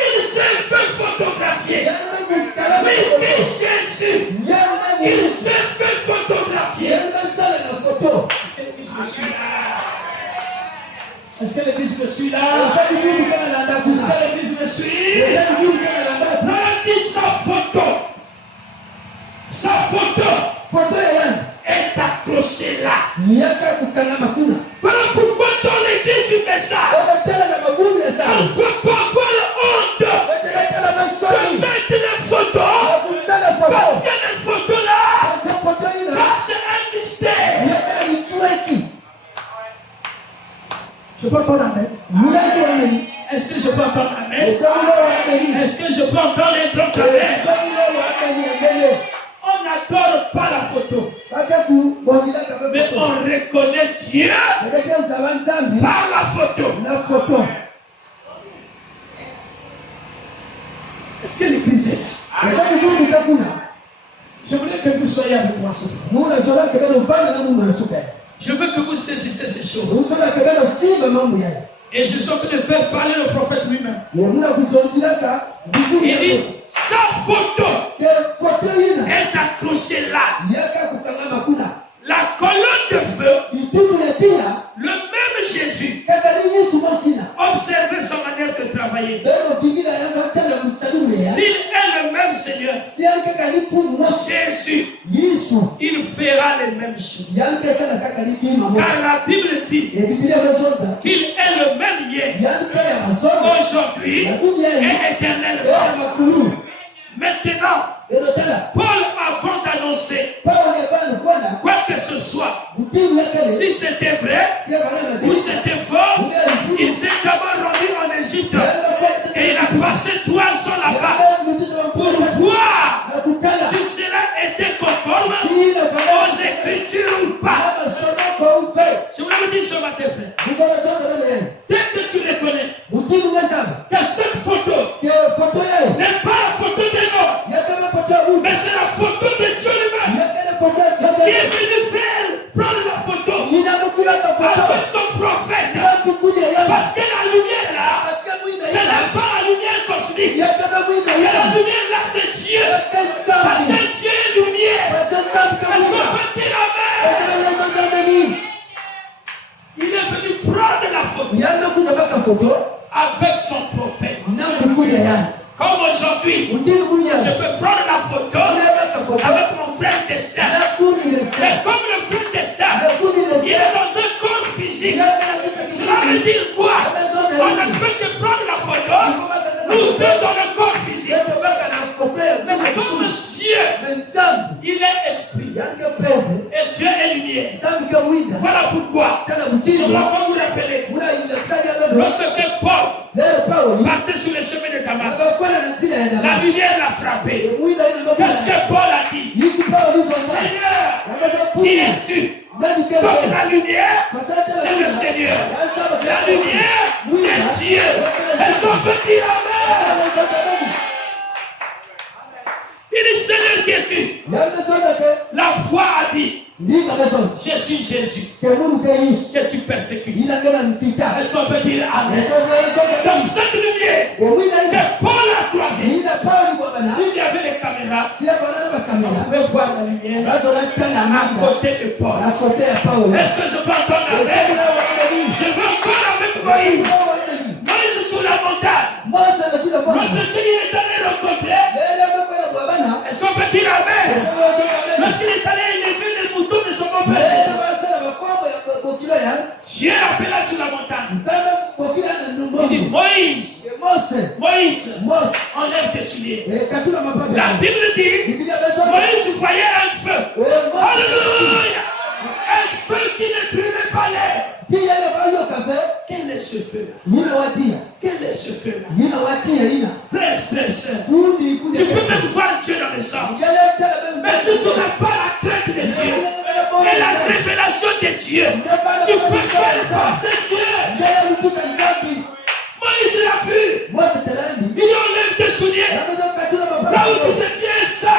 Il s'est fait photographier. Oui, Jésus. Il s'est fait photographier. Est-ce que l'église me suit là? Est-ce que l'église me suit? Regardez sa photo est accrochée là. Voilà pourquoi dans l'église du message, on ne peut pas avoir honte de mettre les photos. Parce que les photos là, c'est un mystère. Je peux entendre Amen? Est-ce que je peux entendre Amen? Est-ce que je peux entendre un grand Amen? On n'adore pas la photo, mais on reconnaît Dieu par la photo. Est-ce que l'église est là? Je voulais que vous soyez avec moi ce soir. Je veux que vous saisissiez ces choses. Et je suis en train de faire parler le prophète lui-même. Il dit, sa photo est accrochée là. La colonne de feu, le même Jésus, observez sa manière de travailler. S'il est le même Seigneur, Jésus, il fera les mêmes choses. Car la Bible dit qu'il est le même hier, aujourd'hui et éternellement. Maintenant, Paul annoncer quoi que ce soit. Si c'était vrai ou c'était faux, il s'est d'abord rendu en Égypte et il a passé 3 ans là-bas pour voir si cela était conforme aux Écritures ou pas. Je voulais vous dire ce matin, frère. Dès que tu reconnais que cette photo n'est pas la photo d'un homme, mais c'est la photo de Dieu lui-même qui est venu faire prendre la photo avec son prophète. Parce que la lumière là, ce n'est pas la lumière cosmique. Mais la lumière là, c'est Dieu. Parce que Dieu est lumière. Est-ce qu'on peut dire amen? Il est venu prendre la photo avec son prophète. Comme aujourd'hui, je peux prendre la photo avec mon frère Destin. Mais comme le frère Destin, il est dans un corps physique. Cela veut dire quoi? On ne peut que prendre la photo, nous deux dans le corps physique. Mais comme Dieu, il est esprit. Et Dieu est lumière. Voilà pourquoi je dois vous rappeler. Lorsque Paul partait sur le chemin de Damas, la lumière l'a frappé. Qu'est-ce que Paul a dit? Seigneur, qui es-tu? Donc la lumière, c'est le Seigneur. La lumière, c'est Dieu. Est-ce qu'on peut dire amen? Il dit, Seigneur, qui es-tu? La foi a dit, je suis Jésus que tu persécutes. Est-ce qu'on peut dire amen? Donc cette lumière que Paul a croisée, s'il y avait les caméras, on pouvait voir la lumière à côté de Paul. Est-ce que je peux entendre amen? Je veux encore avec Moïse. Moïse sur la montagne. Lorsqu'il est allé rencontrer, est-ce qu'on peut dire amen? Lorsqu'il est allé élever les moutons de son beau-père, Dieu l'appela sur la montagne. Il dit, Moïse, enlève tes souliers. La Bible dit, Moïse voyait un feu. Alléluia! Un feu qui ne brûlait pas l'air. Quel est ce feu? Quel est ce feu? Frère, sœur, tu peux même voir Dieu dans les sens. Mais si tu n'as pas la crainte de Dieu et la révélation de Dieu, tu peux faire passer Dieu. Moïse l'a vu. Il enlève tes souliers. Là où tu te tiens ça,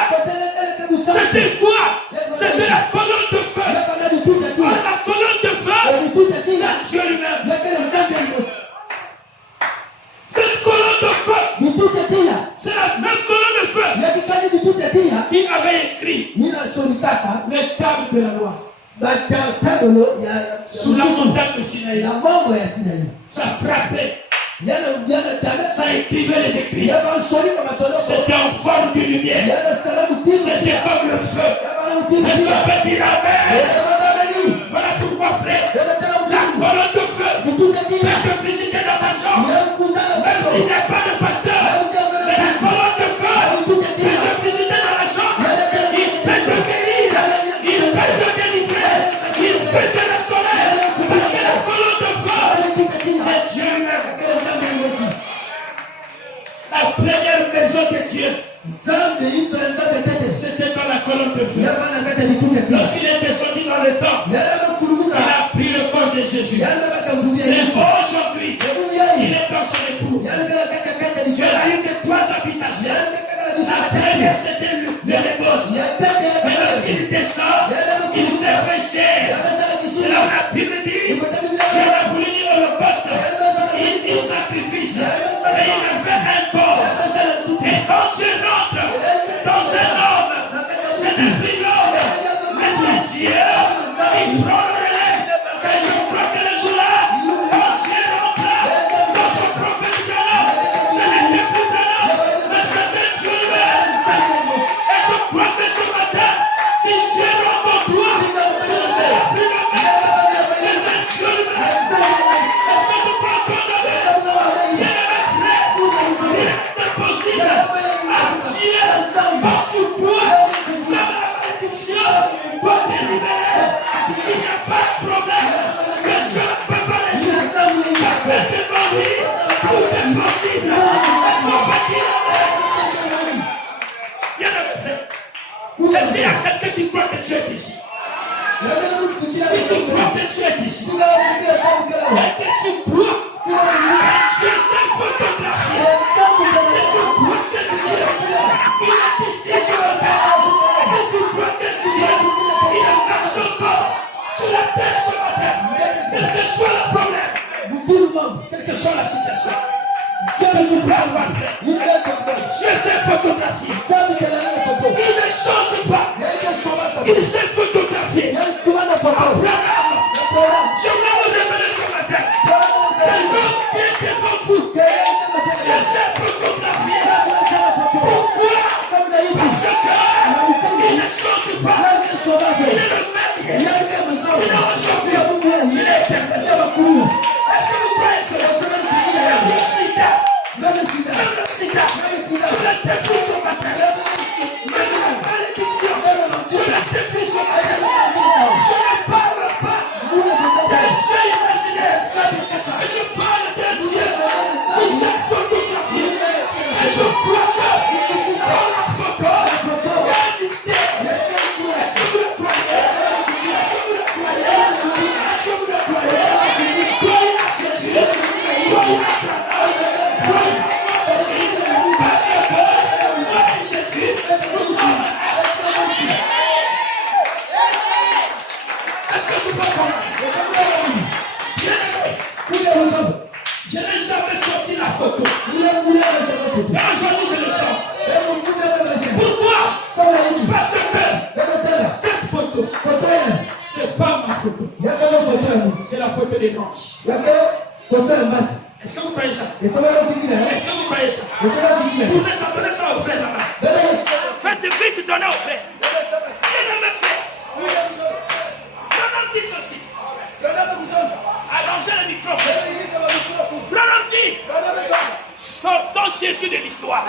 c'était quoi? C'était la colonne de feu. La colonne de feu, c'est Dieu lui-même. Cette colonne de feu, c'est la même colonne de feu qui avait écrit les tables de la loi sous la montagne de Sinaï. Ça frappait. Ça écrivait les écrits. C'était en forme de lumière. C'était comme le feu. Est-ce qu'on peut dire amen? Voilà pourquoi, frère, la colonne de feu peut te visiter dans ta chambre. Même s'il n'y a pas de pasteur, mais la colonne de feu peut te visiter dans la chambre. Il peut te guérir. Il peut te délivrer. Il peut te restaurer. Parce que la colonne de feu, c'est Dieu même. La première maison de Dieu, c'était dans la colonne de feu. Lorsqu'il est descendu dans le temple, il a pris le corps de Jésus. Et aujourd'hui, il est dans son épouse. Dieu n'a eu que 3 habitations. La première, c'était le négoce. Mais lorsqu'il descend, il s'est fait chair. C'est là où la Bible dit, Dieu a voulu dire holocauste. Il dit sacrifice. Et il a fait un corps. Et quand Dieu rentre dans un homme, ce n'est plus l'homme, mais c'est Dieu qui prend le relais. Et je crois que le jour-là, quand Dieu rentre dans son prophète Branham, ce n'était plus Branham, mais c'était Dieu lui-même. Et je crois que ce matin, si Dieu rentre en toi, tu ne seras plus le même, mais c'est Dieu lui-même. Est-ce que je peux entendre bien-aimé frère? pas de problème que Dieu ne peut pas résoudre. Parce que devant lui, tout est possible. Est-ce qu'on peut dire amen? Bien aimé frère. Est-ce qu'il y a quelqu'un qui croit que Dieu est ici? Si tu crois que Dieu est ici, et que tu crois que Dieu s'est photographié, si tu crois que Dieu il est ici sur la terre, si tu crois que Dieu il est dans son corps, sur la terre, sur la terre, quel que soit le problème, quelle que soit la situation, que tu peux avoir fait, Dieu s'est photographié. Il ne change pas. Il s'est photographié. Abraham, je voulais vous révéler ce matin. L'homme qui est devant vous, Dieu s'est photographié. Pourquoi? Parce qu'il ne change pas. Il est le même. Il est aujourd'hui. Il est éternel. Est-ce que vous croyez cela? Même le sida, je l'ai défini ce matin. Même la malédiction, je l'ai défini ce matin. Je ne parle pas de Dieu imaginaire, mais je parle de Dieu qui s'est photographié. Et je crois que dans la photo, il y a un mystère. Est-ce que vous le croyez? Est-ce que vous le croyez? Est-ce que vous le croyez? Croyez à Jésus, croyez à Abraham. Parce que moi et Jésus, nous sommes. Est-ce que je peux comprendre? Bien aimé, je n'ai jamais sorti la photo. Mais aujourd'hui, je le sors. Pourquoi? Parce que cette photo, c'est pas ma photo. C'est la photo des manches. Est-ce que vous croyez ça? Est-ce que vous croyez ça? Vous pouvez ça, donnez ça au frère là-bas. Faites vite, donnez au frère. Bien-aimé frère. Branham dit ceci. Allongez le micro, frère. Branham dit, sortons Jésus de l'histoire.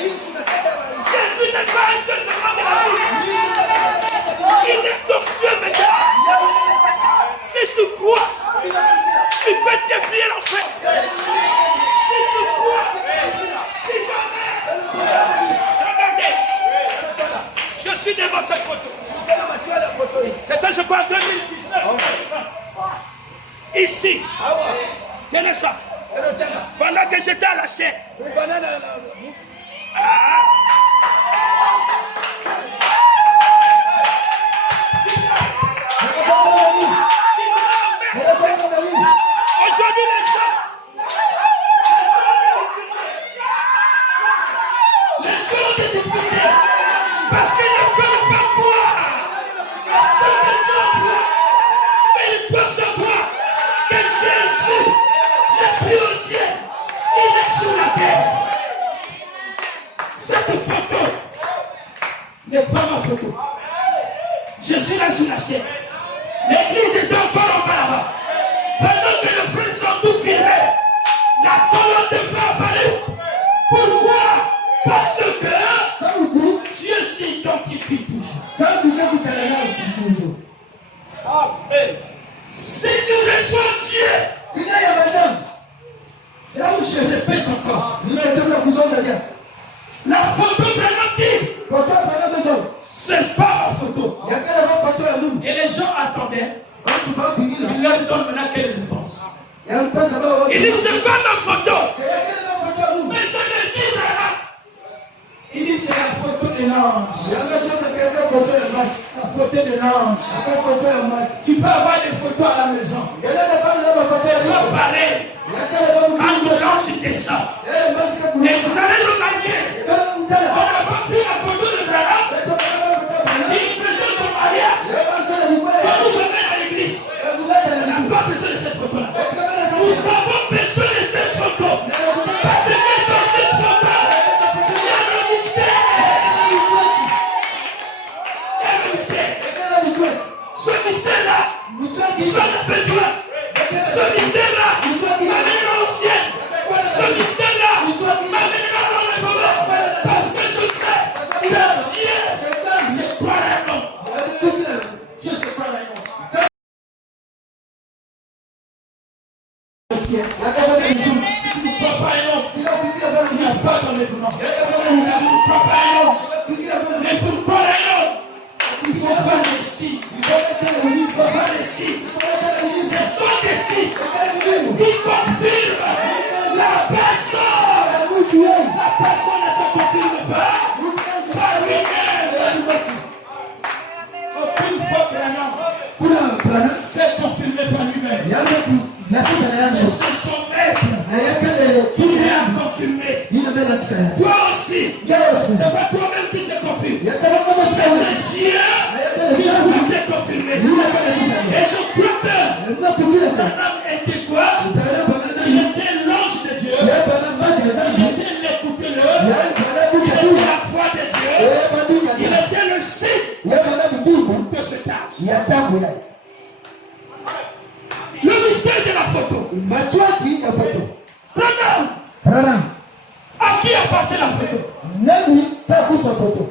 Jésus n'est pas un Dieu seulement de la Bible. Il est ton Dieu maintenant. Si tu crois, tu peux défier l'enfer. Si tu crois, tu t'emmènes. Regardez, je suis devant cette photo. C'était, je crois, 2019. Ici, tenez ça. Pendant que j'étais à la chaîne. Aujourd'hui, les gens ont des difficultés parce qu'ils ne peuvent pas croire à ce que Dieu voit. Mais ils doivent savoir que Jésus n'est plus au ciel, il est sur la terre. Cette photo n'est pas ma photo. Je suis là sur la chaîne. L'église est encore en bas là-bas. Pendant que les frères sont tous filmés, la colonne de feu apparaît. Pourquoi? Parce que Dieu s'identifie toujours. Si tu reçois Dieu, c'est là où je répète encore. La photo de c'est pas ma photo. Et les gens attendaient. Il leur donne maintenant quelle réponse. Il dit c'est pas ma photo. Mais ça ne dit rien. Il dit c'est la photo de l'ange. La photo de l'ange. Tu peux avoir des photos à la maison. C'est pas pareil. Quand l'ange descend. Et vous allez remarquer. On n'a pas pris la photo de Branham. Il faisait son mariage. Quand nous sommes à l'église. On n'a pas besoin de cette photo-là. Nous avons besoin de cette photo. Parce que dans cette photo, il y a le mystère. Il y a le mystère. Ce mystère-là, j'en ai besoin. Ce mystère-là, m'amènera au ciel. Ce mystère-là, m'amènera dans le combat. Parce que je sais que Dieu, c'est quoi un homme. Je sais pas un homme. ciel. Yakabana mzuri. Si tu ne crois pas un homme, Sina kufikira bana il n'y a mzuri. pas d'enlèvement. Yakabana Si tu mzuri. ne crois pas un homme, Kufikira bana mais mzuri. pour croire un homme, il faut voir les signes. Ibona tena ni Il faut voir les signes. Ibona tena ni Ce sont des signes Yakabana mzuri. qui confirment la personne. Na mtu yeye. La personne ne se confirme pas par lui-même. Aucune fois que un homme Kuna plana s'est confirmé par lui-même. yangu na kisa na Et yangu. c'est son maître Na yakale qui kile l'a yangu. confirmé. Ina mbele kisa yangu. Toi aussi, Yesu. c'est pas toi-même qui se confirme. Yakabana kama Mais sasa. c'est Dieu Na yakale qui yangu. va te confirmer. Ina kama kisa yangu. Et je crois que Na kufikira bana. Abraham était quoi? Utawala bana Il nani? était l'ange de Dieu. Ya bana basi Il zangu. était l'écouteur. Ya bana Il buka était buka. la voix de Dieu. Badika. Il était le signe Ya bana buka. de cet âge. Ya tabu ya. Le mystère de la photo. Matwaki ya foto. Branham, Rana. à qui appartient la photo? Nani takusa foto.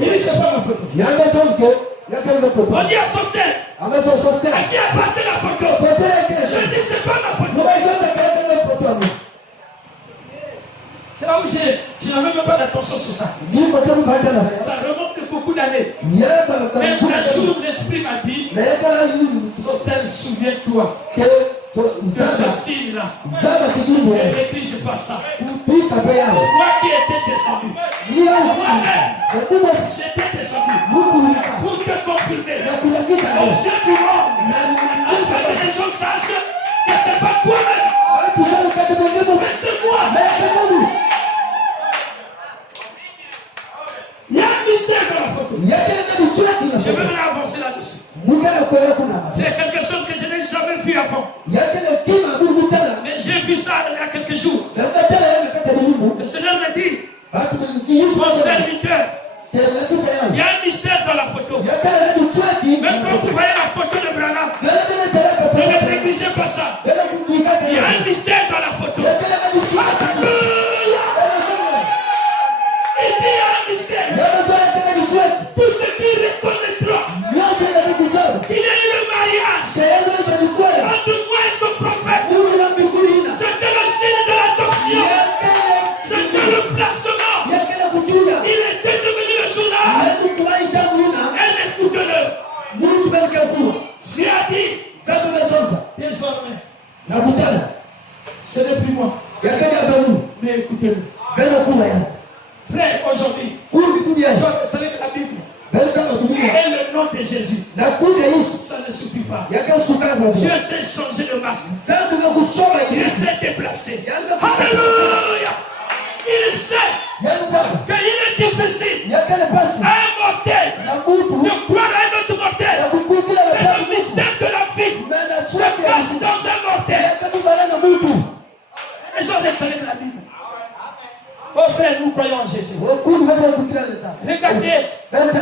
Il dit, c'est pas ma photo. Yanga sonke yakale foto. On dit à Sostel, Ameso soste. à qui appartient la photo? Foto yake. Je dis, c'est pas ma photo. Mwaisha takale foto. C'est là où je n'avais même pas d'attention sur ça. Ni foto mpaka na. Ça remonte de beaucoup d'années. Ya bana. Mais un jour, l'esprit m'a dit, Na yakala yini. Sostel, souviens-toi Ke de ce zaba. signe-là. Zaba kidimu. Et l'église pas ça. Pika pe yao. Moi qui étais descendu. Ni yao. Moi-même, Kwa j'étais descendu Mungu pour te confirmer. na kulakisa Aux leo. yeux du monde. Na Afin que les gens sachent que c'est pas toi-même, watu sana kati mungu. mais c'est moi. Na yakale Il y a un mystère dans la photo. yakale na bichwaki na Je vais foto. maintenant avancer là-dessus. Mungu anakuwa kuna. C'est quelque chose que je n'ai jamais vu avant. Yakale kima Mungu tena. Mais j'ai vu ça il y a quelques jours. Na tena yana kati Mungu. Le Seigneur m'a dit, Watu ni Yesu. mon serviteur, Tena kisa il y yao. a un mystère dans la photo. Yakale na bichwaki. Même quand vous voyez la photo de Branham, Na tena tena ne kwa. négligez pas ça. Tena kumulika. Il y a un mystère dans la photo. Yakale na bichwaki. Alléluia! Il dit il y a un mystère. Yakale na bichwaki. Tout ce qui reconnaîtra Nyasi na bichwaki. qu'il y a eu le mariage Sehemu za kweli. entre moi et son prophète. Mungu na mbinguni. C'était le signe de l'adoption. C'était le placement. Yakale kujuna. Il était devenu le journal. Mungu kuwaita kuna. Et écoute-le. Mungu belkakuwa. Dieu a dit, Sababu mesonza. désormais, Na kutana. ce n'est plus moi. Yakale abamu. Mais écoutez-le. Bela kuwa ya. Frère, aujourd'hui, Kuri kudia. je vais installer la Bible. Bela kama kudia. Et le nom de Jésus. Na kudia Yesu. Ça ne suffit pas. Yakale sukana. Dieu s'est changé de masque. Sababu na kusoma Dieu Yesu. s'est déplacé. Alléluia. Il sait Yanza. qu'il est difficile Yakale pasi. à un mortel Na mutu. de croire à un autre Na mortel. kukutila na Mais pasi. le mystère de la vie Na se chaki ya cache Yesu. dans un mortel. Yakale bala na mutu. Les gens restent avec la Bible. Oh frère, nous croyons en Jésus. Wakuni wete kukila leta. Regardez Bela.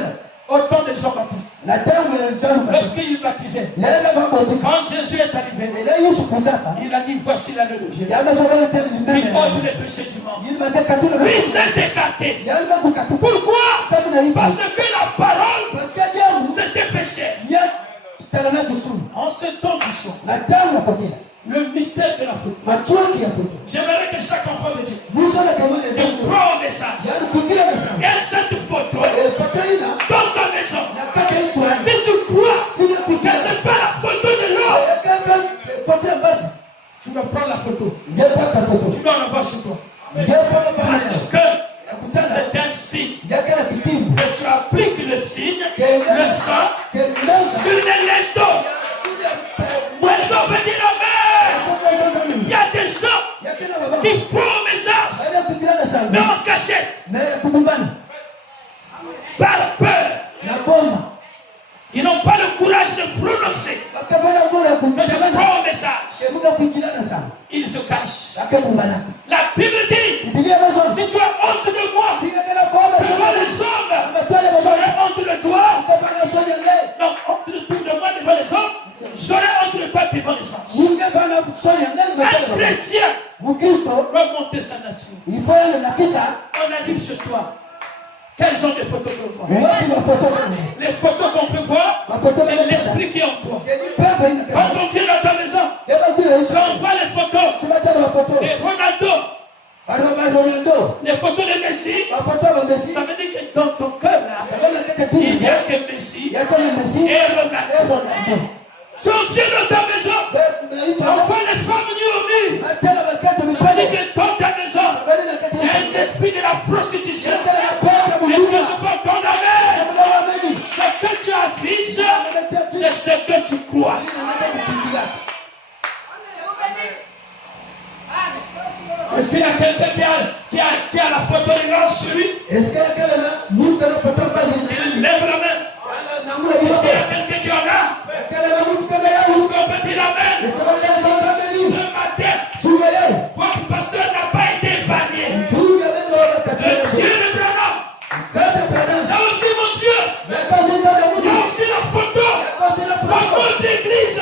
au temps de Jean-Baptiste. Na tamu ya Yesu. Lorsqu'il baptisait, Nenda mambo. quand Jésus est arrivé, Ele Yesu kuzaka. il a dit, voici l'agneau de Dieu. Yamezobele tena Il mimeme. ôte les péchés du monde. Yilmase katula. Lui s'est écarté. Yalma kukatu. Pourquoi? Sababu na hivi. Parce que la parole Parce que Dieu s'était fait chair. ya kitalana kusuru. En ce temps du soir, Na tamu ya kukila. le mystère de la faute. Machwaki ya foto. J'aimerais que chaque enfant de Dieu Musa na kama ya Mungu. croit au message. Yaani kukila na sana. Et cette photo Pataina dans sa maison. na kaka itwa. Si tu crois Sina que kukila. ce n'est pas la photo de l'homme, Yakamba foto ya basi. tu vas prendre la photo. Ngepata foto. Tu dois en avoir sur toi. Ngepata Parce basi. que Yakutana. c'est un signe. Yakala kipimbo. Et tu appliques le signe, le sang, Ke nasa. sur les linteaux. Moi, je veux dire Amen. Il y a des gens Yakala baba. qui croient au message, Baada kukila na sana. mais en cachette, Na kubumbana. par peur. Na bomba. Ils n'ont pas le courage de prononcer. Bakafanya bora Mais je kumtana. crois au message. Shebuka kukila na sana. Ils se cachent. Akabumbana. La Bible dit, Biblia mazo. si tu as honte de moi, Sikagala bomba devant sana. les hommes, Abatwale baba. j'aurai honte de toi. Ukapana sonya ngai. Non, honte de tout de moi devant les hommes, j'aurai honte de toi devant les hommes. Ukapana sonya ngai Un mbele baba. chrétien Mkristo doit monter sa nature. ifanye na kisa On arrive chez toi. Quel genre de photos qu'on voit? watu wa foto kwenye. Les photos qu'on peut voir, c'est l'esprit qui est en toi. Kwenye pepe ina. Quand on vient dans ta maison, Eba on voit les photos de Ronaldo, les photos de Messi, ça veut dire que dans ton cœur, là, il n'y a que Messi et Ronaldo. Si on vient dans ta maison, on voit les femmes nues, ça veut dire que dans ta maison, il y a un esprit de la prostitution. Est-ce que je peux condamner? Ce que tu affiches, c'est ce que tu crois. Est-ce qu'il y a quelqu'un qui a la photo de l'ange sur lui? Est-ce qu'il y a quelqu'un Lève la main. Est-ce qu'il y a quelqu'un qui en a? Est-ce qu'on peut dire amen? Ce matin, votre pasteur n'a pas été épargné. Le Dieu de Branham, ça aussi mon Dieu. Il y a aussi la photo. La mort d'église.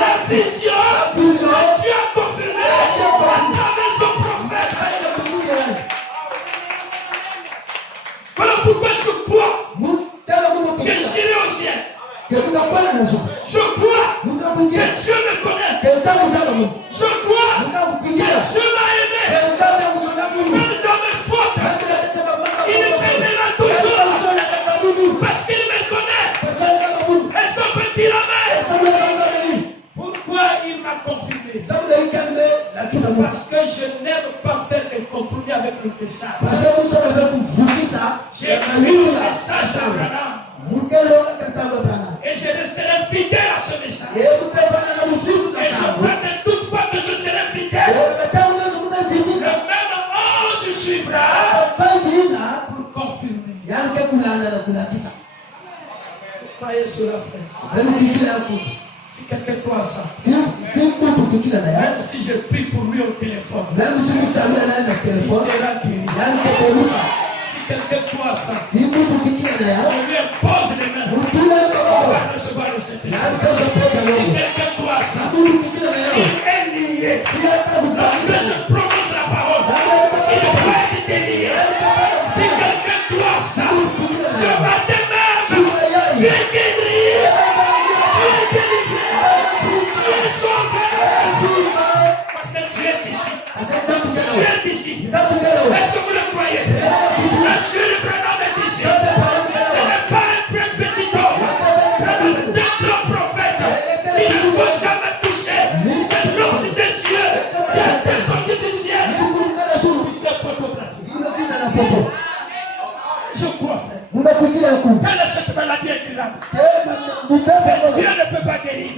La vision. Dieu a confirmé à travers son prophète. Voilà pourquoi je crois que j'irai au ciel. Je crois que Dieu me connaît. Je crois que Dieu m'a aimé. Même dans mes fautes, il m'aimera toujours. Parce qu'il me connaît. Est-ce qu'on peut dire amen? Pourquoi il m'a confirmé? Parce que je n'aime pas faire des compromis avec le message. J'ai pris le message d'Abraham. Et je resterai fidèle à ce message. Et je crois que toute fois que je serai fidèle, le même ange suivra pour confirmer. Croyez cela, frère. Si quelqu'un croit ça, même si je prie pour lui au téléphone, il sera guéri. Si quelqu'un croit ça, je lui impose les mains, il va recevoir le Saint-Esprit. Si quelqu'un croit ça, s'il est lié, lorsque je prononce la parole, il doit être délié. Si quelqu'un croit ça, ce matin même, tu es guéri, tu es délivré, tu es sauvé. Parce que tu es ici. Tu es ici. Est-ce que vous le croyez? Le Dieu de Branham est ici. Ce n'est pas un petit homme. C'est un prophète qui ne faut jamais toucher. C'est l'homme de Dieu qui a descendu du ciel. Il s'est photographié. Je crois, frère. Quelle est cette maladie incurable que Dieu ne peut pas guérir?